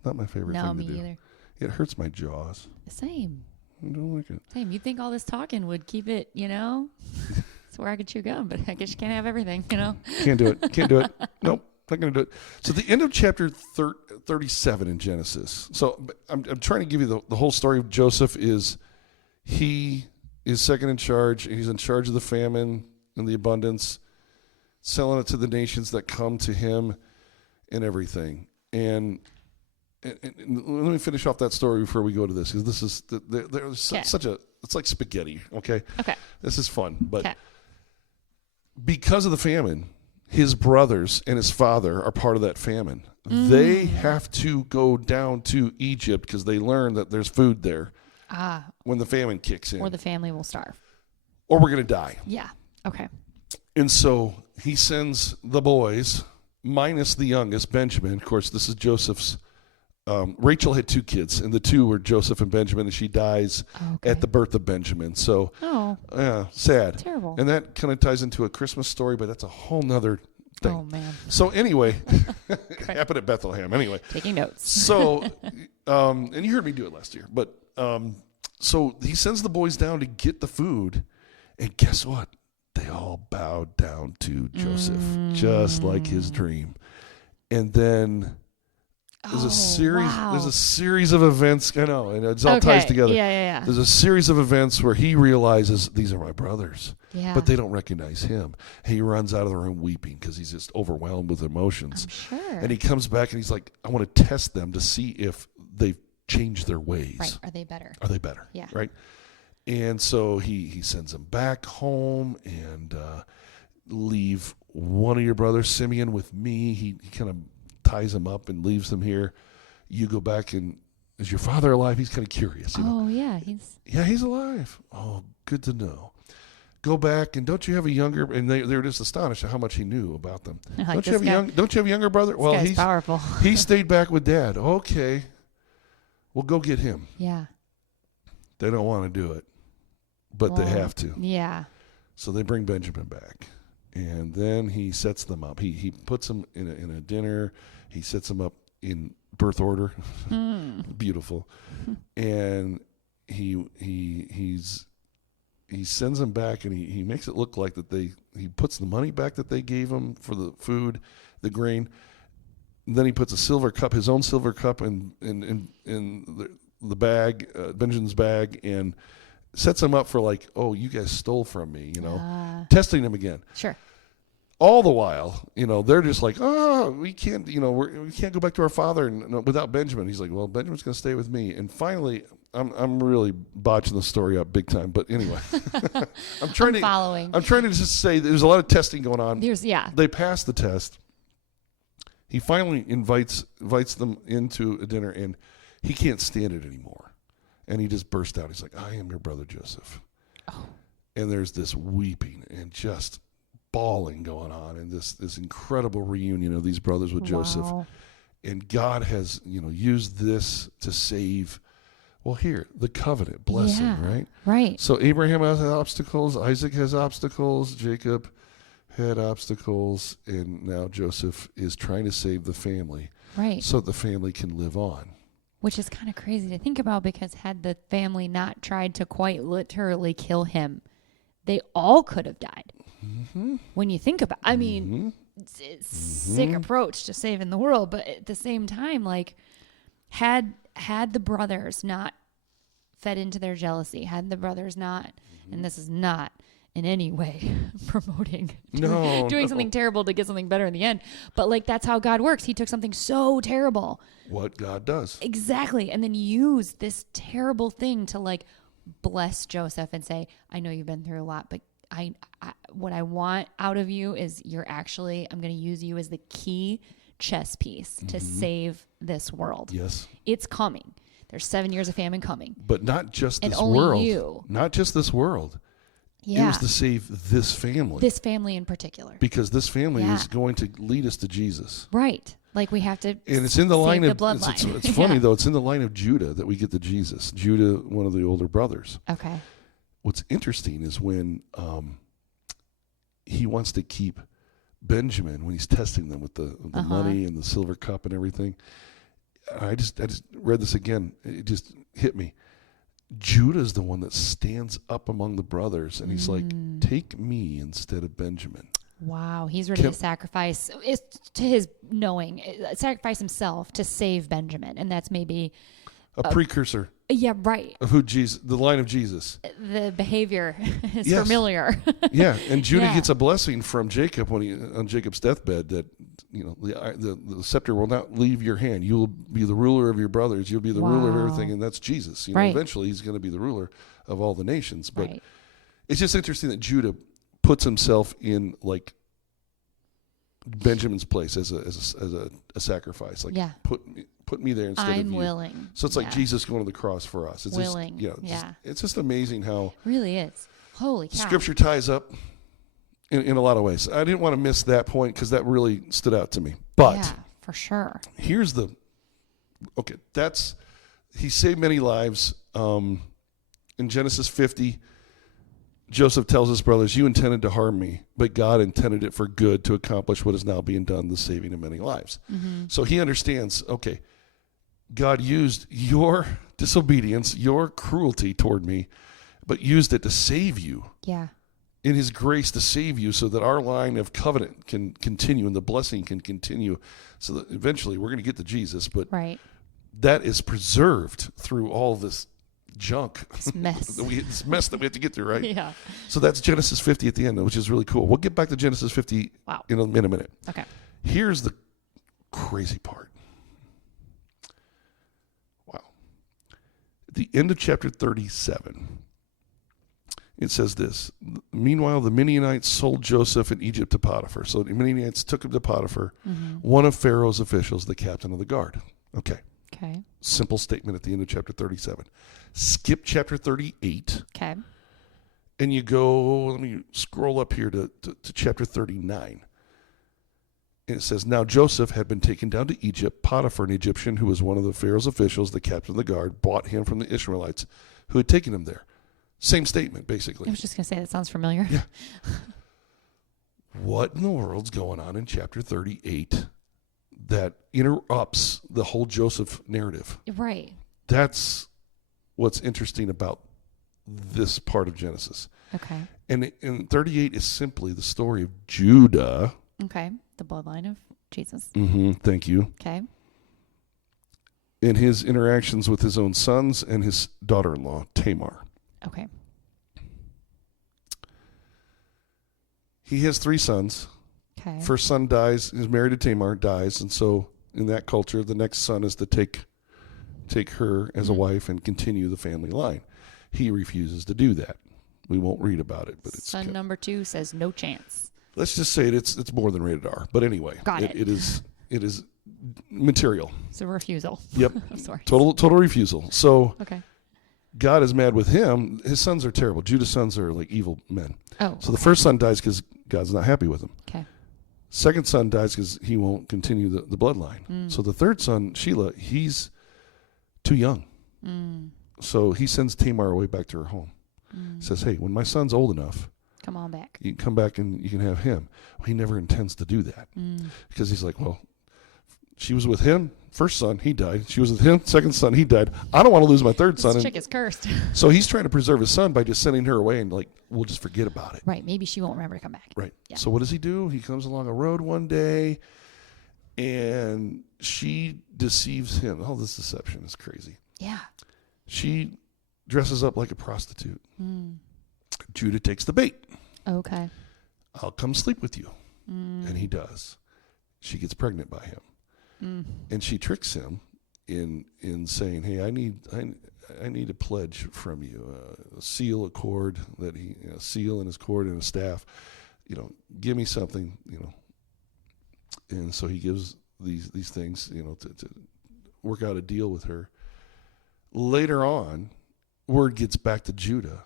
Not my favorite No, thing to me do. either. It hurts my jaws. Same. I don't like it. Same. You'd think all this talking would keep it, it's where I could chew gum, but I guess you can't have everything, Can't do it. Can't do it. Nope. Not going to do it. So the end of chapter 37 in Genesis. So I'm trying to give you the whole story of Joseph is he is second in charge. He's in charge of the famine and the abundance, selling it to the nations that come to him and everything. And let me finish off that story before we go to this, because this is there's such a, it's like spaghetti. Okay. This is fun, but because of the famine, his brothers and his father are part of that famine. They have to go down to Egypt because they learn that there's food there when the famine kicks in, or the family will starve, or we're gonna die. Yeah. Okay. And so he sends the boys minus the youngest, Benjamin. Of course, this is Joseph's. Rachel had 2 kids, and the 2 were Joseph and Benjamin, and she dies at the birth of Benjamin. So, sad. Terrible. And that kind of ties into a Christmas story, but that's a whole nother thing. Oh, man. So anyway, it happened at Bethlehem. Anyway. Taking notes. So, and you heard me do it last year, but so he sends the boys down to get the food, and guess what? They all bowed down to Joseph, just like his dream. And then there's a series of events. I know, and it all ties together. Yeah. There's a series of events where he realizes these are my brothers, but they don't recognize him. He runs out of the room weeping because he's just overwhelmed with emotions. I'm sure. And he comes back and he's like, I want to test them to see if they've changed their ways. Right. Are they better? Yeah. Right. And so he sends them back home and leave one of your brothers, Simeon, with me. He kind of ties him up and leaves them here. You go back, and is your father alive? He's kind of curious. Yeah, he's alive. Oh, good to know. Go back, and don't you have a younger? And they were just astonished at how much he knew about them. Like, don't you have a younger brother? Well, he's powerful. He stayed back with Dad. Okay, well, go get him. Yeah. They don't want to do it, but they have to. Yeah. So they bring Benjamin back, and then he sets them up. He puts them in a dinner. He sets them up in birth order. Beautiful. And he sends them back, and he makes it look like that he puts the money back that they gave him for the food, the grain. And then he puts a silver cup, his own silver cup, in the bag, Benjamin's bag, and sets him up for like, oh, you guys stole from me, testing him again. Sure. All the while, they're just like, oh, we can't, we can't go back to our father without Benjamin. He's like, well, Benjamin's going to stay with me. And finally, I'm really botching the story up big time. But anyway, I'm trying to just say there's a lot of testing going on. They pass the test. He finally invites them into a dinner, and he can't stand it anymore. And he just burst out. He's like, I am your brother Joseph. Oh. And there's this weeping and just bawling going on, and this incredible reunion of these brothers with Joseph. And God has, used this to save, the covenant blessing, right? Right. So Abraham has obstacles, Isaac has obstacles, Jacob had obstacles, and now Joseph is trying to save the family. Right. So the family can live on. Which is kind of crazy to think about, because had the family not tried to quite literally kill him, they all could have died. Mm-hmm. When you think about, I mean, it's a sick approach to saving the world, but at the same time, like, had the brothers not fed into their jealousy, had the brothers not, and this is not in any way promoting doing something terrible to get something better in the end, but like, that's how God works. He took something so terrible, what God does exactly, and then used this terrible thing to like bless Joseph and say, I know you've been through a lot, but I what I want out of you is I'm going to use you as the key chess piece to save this world. Yes. It's coming. there's 7 years of famine coming. But not just And this only world. you. Not just this world. It was to save this family. This family in particular. Because this family is going to lead us to Jesus. Right. Like we have to and it's in the line of bloodline. It's funny though, it's in the line of Judah that we get to Jesus. Judah, one of the older brothers. Okay. What's interesting is when he wants to keep Benjamin, when he's testing them with the money and the silver cup and everything. I just read this again. It just hit me. Judah's the one that stands up among the brothers, and he's like, take me instead of Benjamin. Wow, he's ready to sacrifice, to his knowing, sacrifice himself to save Benjamin, and that's maybe a precursor. Yeah, right. Of who Jesus, the line of Jesus. The behavior is familiar. Yeah, and Judah gets a blessing from Jacob when he on Jacob's deathbed that the scepter will not leave your hand. You will be the ruler of your brothers. You'll be the ruler of everything, and that's Jesus. Eventually he's going to be the ruler of all the nations. But it's just interesting that Judah puts himself in like Benjamin's place as a sacrifice. Like put me there instead of you. I'm willing. So it's like Jesus going to the cross for us. It's willing. It's just amazing how it really is. Holy cow. Scripture ties up in a lot of ways. I didn't want to miss that point because that really stood out to me. But for sure. Here's he saved many lives. In Genesis 50, Joseph tells his brothers, you intended to harm me, but God intended it for good to accomplish what is now being done, the saving of many lives. Mm-hmm. So he understands, okay, God used your disobedience, your cruelty toward me, but used it to save you. Yeah. In his grace to save you so that our line of covenant can continue and the blessing can continue so that eventually we're going to get to Jesus. But that is preserved through all this junk. This mess. This mess that we have to get through, right? Yeah. So that's Genesis 50 at the end, which is really cool. We'll get back to Genesis 50 in a minute. Okay. Here's the crazy part. Wow. At the end of chapter 37, it says this. Meanwhile, the Midianites sold Joseph in Egypt to Potiphar. So the Midianites took him to Potiphar, one of Pharaoh's officials, the captain of the guard. Okay. Simple statement at the end of chapter 37. Skip chapter 38. Okay. And you go, let me scroll up here to chapter 39. And it says, now Joseph had been taken down to Egypt. Potiphar, an Egyptian who was one of the Pharaoh's officials, the captain of the guard, bought him from the Ishmaelites who had taken him there. Same statement, basically. I was just going to say, that sounds familiar. Yeah. What in the world's going on in chapter 38 that interrupts the whole Joseph narrative? Right. That's what's interesting about this part of Genesis. Okay. And 38 is simply the story of Judah. Okay. The bloodline of Jesus. Mm-hmm. Thank you. Okay. In his interactions with his own sons and his daughter-in-law, Tamar. Okay. He has 3 sons. Okay. First son dies, is married to Tamar, dies, and so in that culture, the next son is to take her as a wife and continue the family line. He refuses to do that. We won't read about it, but it's son number 2 says no chance. Let's just say it's more than rated R. But anyway, it is material. It's a refusal. Yep. I'm sorry. Total refusal. So okay. God is mad with him. His sons are terrible. Judah's sons are like evil men. Oh. So the first son dies because God's not happy with him. Okay. Second son dies because he won't continue the bloodline. So the third son, Shelah, he's too young. So he sends Tamar away back to her home. Says, hey, when my son's old enough, come on back. You can come back and you can have him. Well, he never intends to do that because he's like, well, she was with him, first son, he died. She was with him, second son, he died. I don't want to lose my third son. This chick is cursed. So he's trying to preserve his son by just sending her away and like, we'll just forget about it. Right. Maybe she won't remember to come back. Right. Yeah. So what does he do? He comes along a road one day and she deceives him. Oh, this deception is crazy. Yeah. She dresses up like a prostitute. Judah takes the bait. Okay. I'll come sleep with you. And he does. She gets pregnant by him. And she tricks him in saying, hey, I need a pledge from you, a seal, a cord that he, a seal and his cord and a staff, give me something, And so he gives these things, to work out a deal with her. Later on, word gets back to Judah.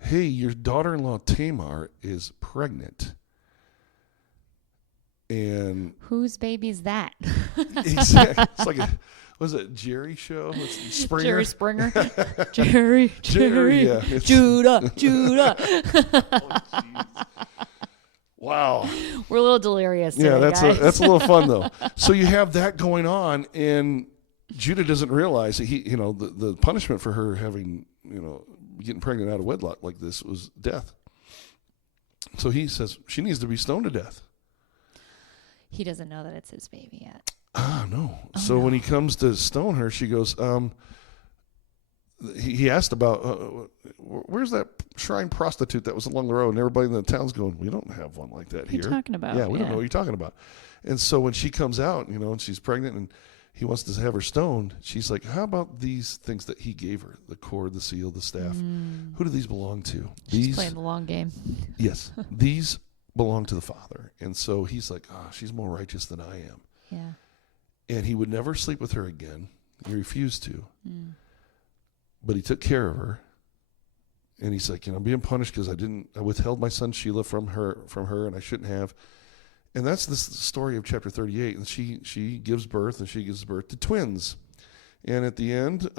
Hey, your daughter-in-law Tamar is pregnant. And whose baby's that? exactly. It's like was it Jerry show? Springer? Jerry Springer. Jerry. Yeah, Judah. Oh, wow. We're a little delirious today, Yeah, that's guys. a little fun though. So you have that going on, and Judah doesn't realize that the punishment for her having, getting pregnant out of wedlock like this was death. So he says she needs to be stoned to death. He doesn't know that it's his baby yet. No. So when he comes to stone her, she goes, he asked about, where's that shrine prostitute that was along the road? And everybody in the town's going, we don't have one like that here. What are you talking about? Yeah, we don't know what you're talking about. And so when she comes out, and she's pregnant and he wants to have her stoned, she's like, how about these things that he gave her? The cord, the seal, the staff. Who do these belong to? She's playing the long game. Yes. These belong to the Father. And so he's like, she's more righteous than I am. Yeah. And he would never sleep with her again. He refused to. But he took care of her. And he's like, I'm being punished because I withheld my son Sheila from her, and I shouldn't have. And that's the story of chapter 38. And she gives birth, and she gives birth to twins. And at the end,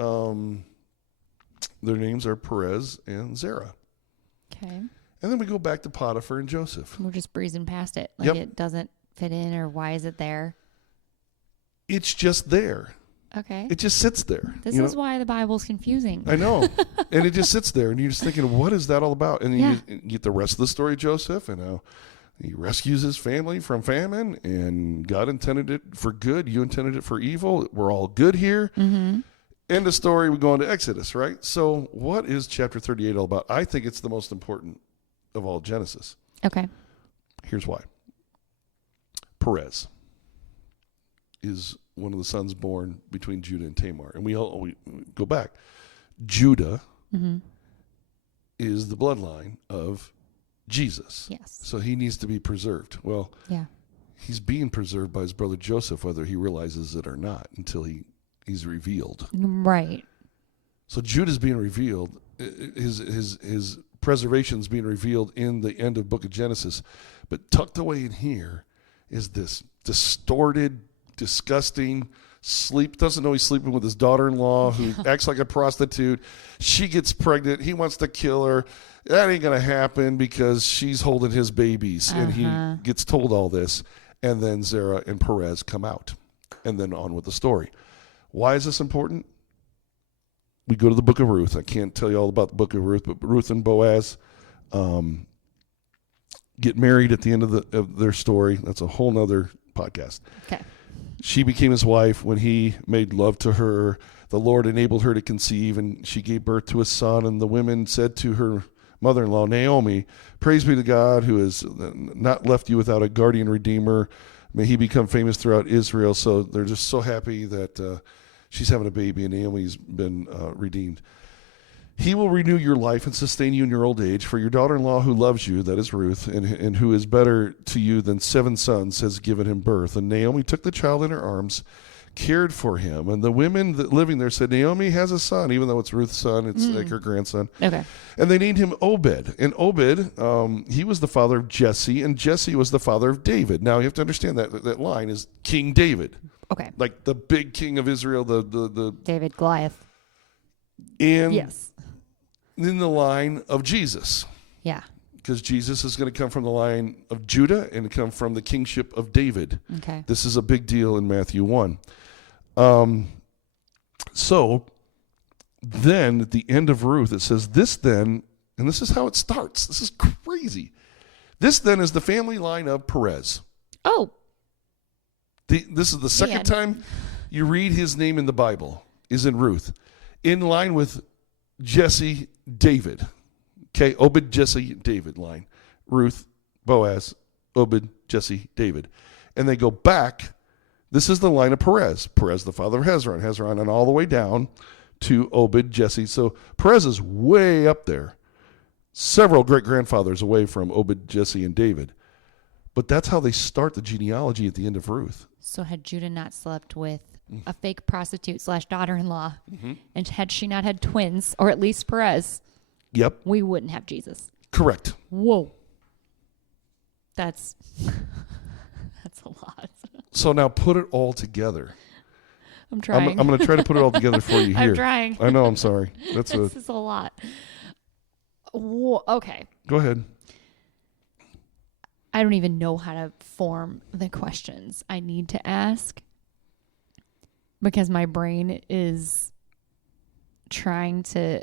their names are Perez and Zerah. Okay. And then we go back to Potiphar and Joseph. We're just breezing past it. Like It doesn't fit in, or why is it there? It's just there. Okay. It just sits there. This is why the Bible's confusing. I know. And it just sits there, and you're just thinking, what is that all about? And then you get the rest of the story of Joseph, and how he rescues his family from famine, and God intended it for good. You intended it for evil. We're all good here. End of story. We go on to Exodus, right? So what is chapter 38 all about? I think it's the most important of all Genesis. Okay. Here's why. Perez is one of the sons born between Judah and Tamar. And we go back. Judah is the bloodline of Jesus. Yes. So he needs to be preserved. Well, he's being preserved by his brother Joseph, whether he realizes it or not, until he's revealed. Right. So Judah's being revealed. His preservation's being revealed in the end of book of Genesis. But tucked away in here is this distorted, disgusting doesn't know he's sleeping with his daughter-in-law who acts like a prostitute. She gets pregnant. He wants to kill her. That ain't going to happen because she's holding his babies. And he gets told all this. And then Zerah and Perez come out. And then on with the story. Why is this important? We go to the book of Ruth. I can't tell you all about the book of Ruth, but Ruth and Boaz get married at the end of their story. That's a whole nother podcast. Okay. She became his wife when he made love to her. The Lord enabled her to conceive, and she gave birth to a son. And the women said to her mother-in-law, Naomi, praise be to God who has not left you without a guardian redeemer. May he become famous throughout Israel. So they're just so happy that she's having a baby, and Naomi's been redeemed. He will renew your life and sustain you in your old age. For your daughter-in-law who loves you, that is Ruth, and who is better to you than 7 sons, has given him birth. And Naomi took the child in her arms, cared for him. And the women that living there said, Naomi has a son, even though it's Ruth's son. It's like her grandson. Okay. And they named him Obed. And Obed, he was the father of Jesse, and Jesse was the father of David. Now, you have to understand that line is King David. Okay. Like the big king of Israel, the David Goliath. And yes. In the line of Jesus. Yeah. Because Jesus is going to come from the line of Judah and come from the kingship of David. Okay. This is a big deal in Matthew 1. So then at the end of Ruth, it says, this then, and this is how it starts. This is crazy. This then is the family line of Perez. Oh. This is the second time you read his name in the Bible, is in Ruth. In line with Jesse, David. Okay, Obed, Jesse, David line. Ruth, Boaz, Obed, Jesse, David. And they go back. This is the line of Perez. Perez, the father of Hezron, and all the way down to Obed, Jesse. So Perez is way up there. Several great-grandfathers away from Obed, Jesse, and David. But that's how they start the genealogy at the end of Ruth. So had Judah not slept with a fake prostitute / daughter-in-law, and had she not had twins, or at least Perez, Yep. we wouldn't have Jesus. Correct. Whoa. That's a lot. So now put it all together. I'm trying. I'm going to try to put it all together for you here. I'm trying. I know. I'm sorry. This is a lot. Whoa, okay. Go ahead. I don't even know how to form the questions I need to ask because my brain is trying to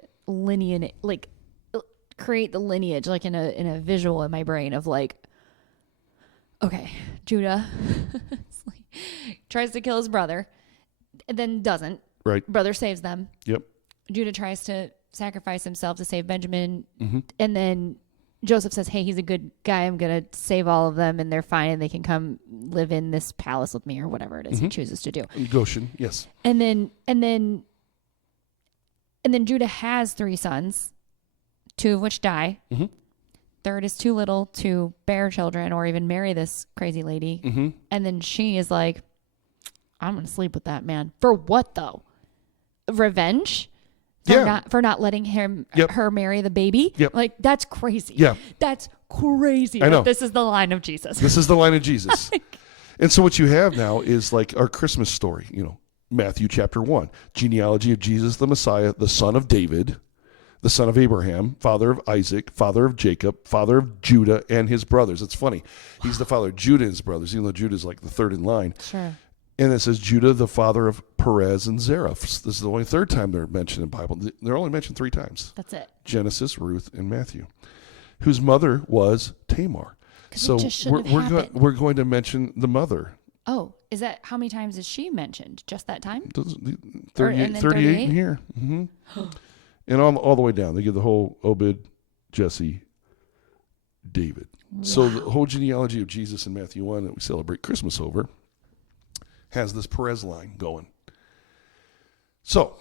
create the lineage, like in a visual in my brain of like, okay, Judah tries to kill his brother, and then doesn't. Right. Brother saves them. Yep. Judah tries to sacrifice himself to save Benjamin, Mm-hmm. and then Joseph says, hey, he's a good guy. I'm going to save all of them, and they're fine, and they can come live in this palace with me or whatever it is he chooses to do. Goshen, yes. And then Judah has 3 sons, 2 of which die. Mm-hmm. Third is too little to bear children or even marry this crazy lady. Mm-hmm. And then she is like, I'm going to sleep with that man. For what, though? Revenge? For not letting her marry the baby? Yep. Like, that's crazy. Yeah. That's crazy. I know. But this is the line of Jesus. This is the line of Jesus. And so what you have now is like our Christmas story, Matthew chapter 1, genealogy of Jesus the Messiah, the son of David, the son of Abraham, father of Isaac, father of Jacob, father of Judah and his brothers. It's funny. He's the father of Judah and his brothers, even though Judah is like the third in line. Sure. And it says Judah, the father of Perez and Zerah. This is the only third time they're mentioned in the Bible. They're only mentioned 3 times. That's it. Genesis, Ruth, and Matthew, whose mother was Tamar. So we're going to mention the mother. Oh, is that how many times is she mentioned? Just that time? 38 in here. Mm-hmm. And all the way down. They give the whole Obed, Jesse, David. Wow. So the whole genealogy of Jesus in Matthew 1 that we celebrate Christmas over has this Perez line going. So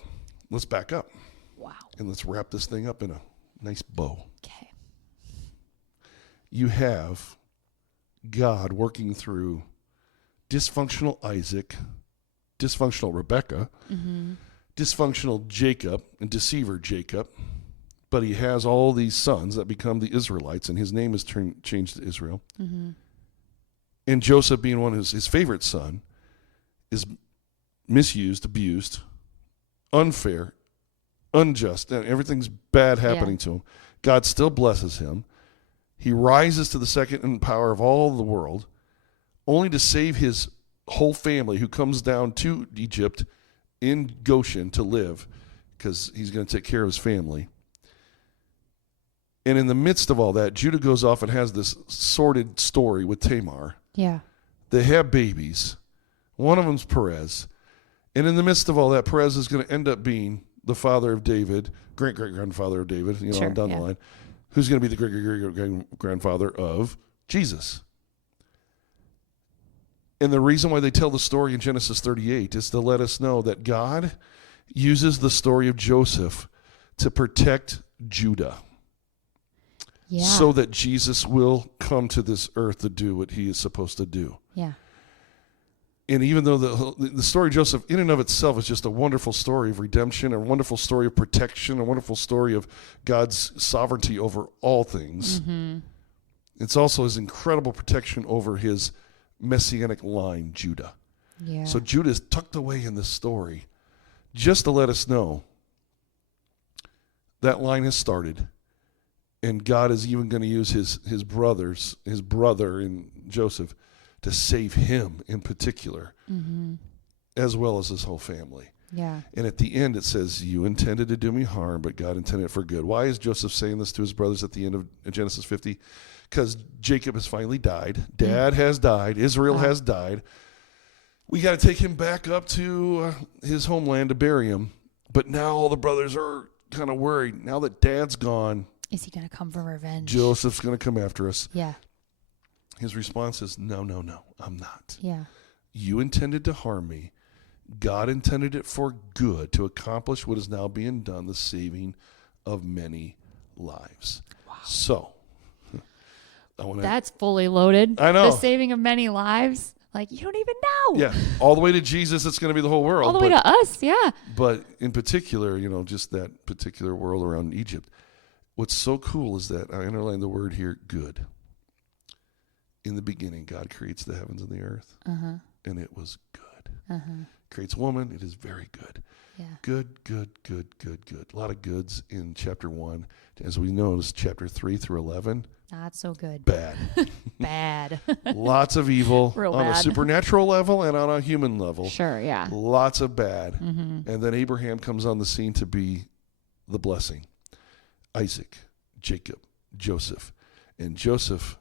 let's back up. Wow. And let's wrap this thing up in a nice bow. Okay. You have God working through dysfunctional Isaac, dysfunctional Rebecca, dysfunctional Jacob, and deceiver Jacob. But he has all these sons that become the Israelites, and his name is changed to Israel. Mm-hmm. And Joseph, being one of his favorite son, is misused, abused, unfair, unjust, and everything's bad happening to him. God still blesses him. He rises to the second in power of all the world, only to save his whole family, who comes down to Egypt in Goshen to live, because he's going to take care of his family. And in the midst of all that, Judah goes off and has this sordid story with Tamar. Yeah. They have babies. One of them's Perez. And in the midst of all that, Perez is going to end up being the father of David, great-great-grandfather of David, down the line, who's going to be the great-great-grandfather of Jesus. And the reason why they tell the story in Genesis 38 is to let us know that God uses the story of Joseph to protect Judah. Yeah. So that Jesus will come to this earth to do what he is supposed to do. Yeah. And even though the story of Joseph in and of itself is just a wonderful story of redemption, a wonderful story of protection, a wonderful story of God's sovereignty over all things, it's also his incredible protection over his messianic line, Judah. Yeah. So Judah is tucked away in this story just to let us know that line has started. And God is even going to use his brother in Joseph, to save him in particular, as well as his whole family. Yeah. And at the end it says, you intended to do me harm, but God intended it for good. Why is Joseph saying this to his brothers at the end of Genesis 50? Because Jacob has finally died. Dad has died. Israel has died. We got to take him back up to his homeland to bury him. But now all the brothers are kind of worried. Now that Dad's gone, is he going to come for revenge? Joseph's going to come after us. Yeah. His response is, no, I'm not. Yeah. You intended to harm me. God intended it for good, to accomplish what is now being done, the saving of many lives. Wow. So, that's fully loaded. I know. The saving of many lives. Like, you don't even know. Yeah. All the way to Jesus, it's going to be the whole world. All the way to us, yeah. But in particular, just that particular world around Egypt. What's so cool is that I underline the word here, good. In the beginning, God creates the heavens and the earth, and it was good. Creates woman, it is very good. Yeah. Good, good, good, good, good. A lot of goods in chapter 1. As we noticed, chapter 3 through 11. Not so good. Bad. Bad. Lots of evil Real on bad. a supernatural level and on a human level. Sure, yeah. Lots of bad. And then Abraham comes on the scene to be the blessing. Isaac, Jacob, Joseph. And Joseph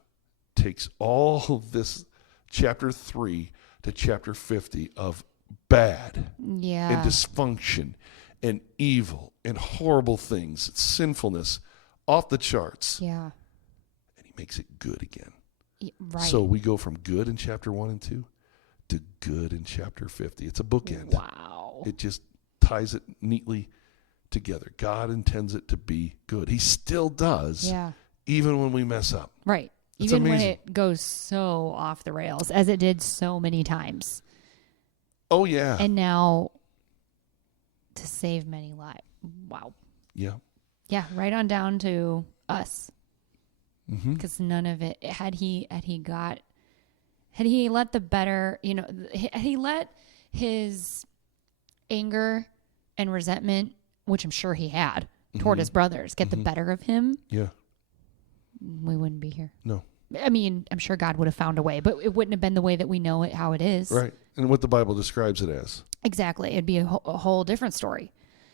takes all of this chapter 3 to chapter 50 of bad and dysfunction and evil and horrible things, sinfulness off the charts. Yeah. And he makes it good again. Right. So we go from good in chapter 1 and 2 to good in chapter 50. It's a bookend. Wow. It just ties it neatly together. God intends it to be good. He still does, even when we mess up. Right. It's even amazing. when it goes so off the rails, as it did so many times. Oh, yeah. And now to save many lives. Wow. Yeah. Yeah, right on down to us. Mm-hmm. None of it, had he let the better, had he let his anger and resentment, which I'm sure he had toward his brothers, get the better of him, we wouldn't be here. No. I mean, I'm sure God would have found a way, but it wouldn't have been the way that we know it, how it is. Right. And what the Bible describes it as. Exactly. It'd be a whole different story.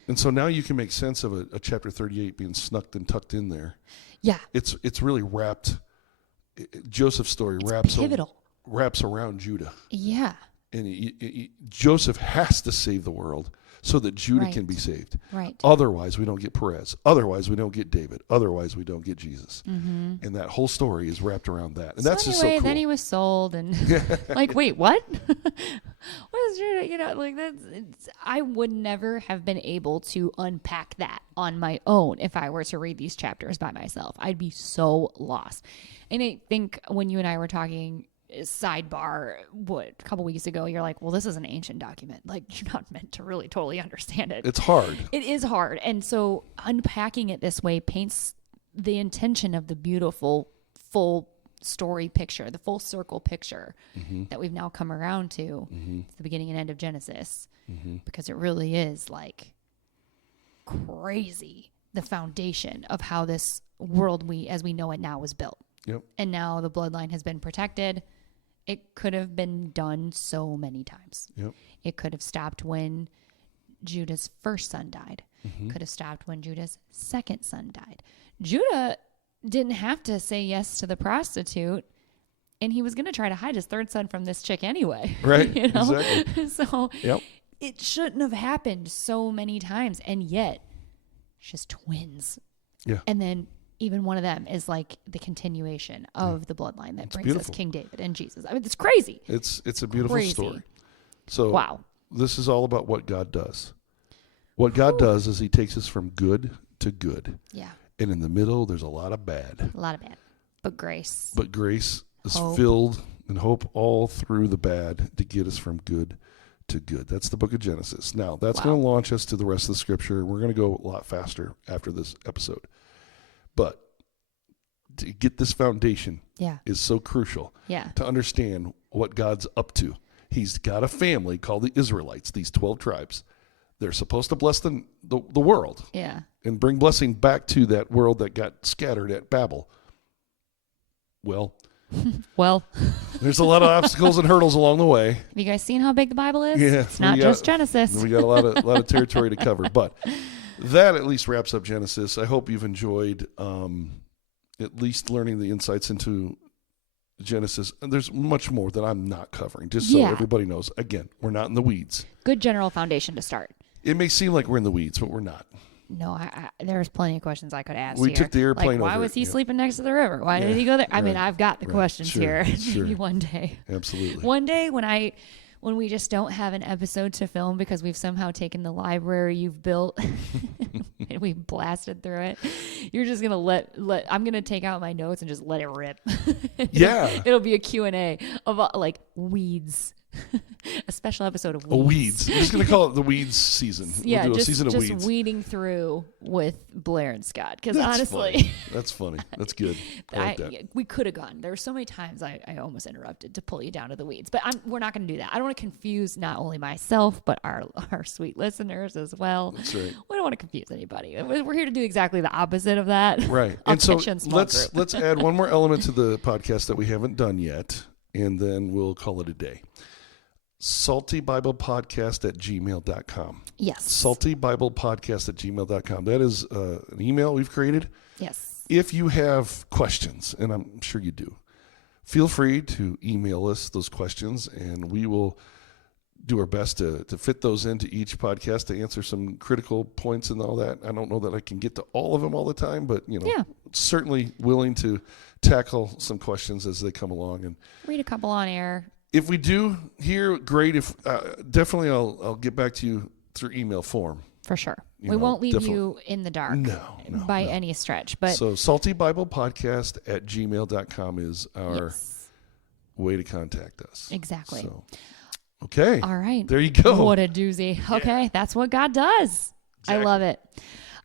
And so now you can make sense of a chapter 38 being snuck and tucked in there. Yeah. It's really wrapped. Joseph's story wraps around Judah. Yeah. And Joseph has to save the world so that Judah can be saved. Right. Otherwise, we don't get Perez. Otherwise, we don't get David. Otherwise, we don't get Jesus. And that whole story is wrapped around that. And that's just so cool. Then he was sold and like, wait, what? What is Judah? I would never have been able to unpack that on my own if I were to read these chapters by myself. I'd be so lost. And I think when you and I were talking sidebar a couple weeks ago, you're like, well, this is an ancient document, like you're not meant to really totally understand it. It's hard. It is hard. And so unpacking it this way paints the intention of the beautiful full story picture, the full circle picture that we've now come around to the beginning and end of Genesis, because it really is like crazy, the foundation of how this world as we know it now was built. Yep. And now the bloodline has been protected. It could have been done so many times. Yep. It could have stopped when Judah's first son died. Could have stopped when Judah's second son died. Judah didn't have to say yes to the prostitute, and he was going to try to hide his third son from this chick anyway. Right. Exactly. So Yep. it shouldn't have happened so many times, and yet it's just twins. Yeah. And then even one of them is like the continuation of the bloodline that brings us King David and Jesus. I mean, it's crazy. It's a beautiful story. So wow. This is all about what God does. What God does is he takes us from good to good. Yeah. And in the middle, there's a lot of bad. A lot of bad. But grace. But grace is Hope. filled and hope all through the bad to get us from good to good. That's the book of Genesis. Now, that's going to launch us to the rest of the scripture. We're going to go a lot faster after this episode. But to get this foundation is so crucial to understand what God's up to. He's got a family called the Israelites, these 12 tribes. They're supposed to bless the world and bring blessing back to that world that got scattered at Babel. Well, there's a lot of obstacles and hurdles along the way. Have you guys seen how big the Bible is? Yeah, it's not just Genesis. We got a lot of territory to cover, but that at least wraps up Genesis. I hope you've enjoyed at least learning the insights into Genesis. And there's much more that I'm not covering, just so everybody knows. Again, we're not in the weeds. Good general foundation to start. It may seem like we're in the weeds, but we're not. No, there's plenty of questions I could ask. We took the airplane like, why was he sleeping next to the river? Why did he go there? I mean, I've got the questions here. Maybe one day. Absolutely. One day when we just don't have an episode to film because we've somehow taken the library you've built and we blasted through it. You're just gonna let I'm gonna take out my notes and just let it rip. Yeah, it'll be a Q&A of like weeds. A special episode of weeds. Weeds. I'm just gonna call it the weeds season. Yeah, we'll do a season of just weeds. weeding through with Blair and Scott. Because That's honestly, funny. That's funny. That's good. I like that. we could have gone. There were so many times I almost interrupted to pull you down to the weeds, but we're not going to do that. I don't want to confuse not only myself but our sweet listeners as well. That's right. We don't want to confuse anybody. We're here to do exactly the opposite of that. Right. I'll And so pitch in small group. let's add one more element to the podcast that we haven't done yet, and then we'll call it a day. saltybiblepodcast@gmail.com. Yes. saltybiblepodcast@gmail.com. That is an email we've created. Yes. If you have questions, and I'm sure you do, feel free to email us those questions, and we will do our best to fit those into each podcast to answer some critical points and all that. I don't know that I can get to all of them all the time, but certainly willing to tackle some questions as they come along. And read a couple on air. if we do here, great. If definitely, I'll get back to you through email form. For sure. We won't leave definitely. you in the dark by any stretch. But so saltybiblepodcast@gmail.com is our way to contact us. Exactly. So, okay. All right. There you go. What a doozy. Okay. That's what God does. Exactly. I love it.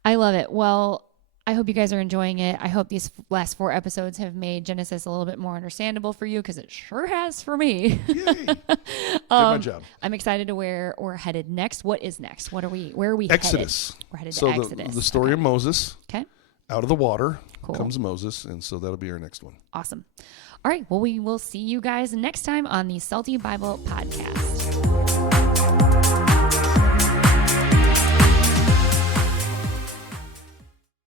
I love it. Well, I hope you guys are enjoying it. I hope these last 4 episodes have made Genesis a little bit more understandable for you, because it sure has for me. Yay. Did my job. I'm excited to where we're headed next. What is next? Where are we Exodus. headed? We're headed so to Exodus. The story of Moses. Okay. Out of the water Cool. comes Moses, and so that'll be our next one. Awesome. All right. Well, we will see you guys next time on the Salty Bible Podcast.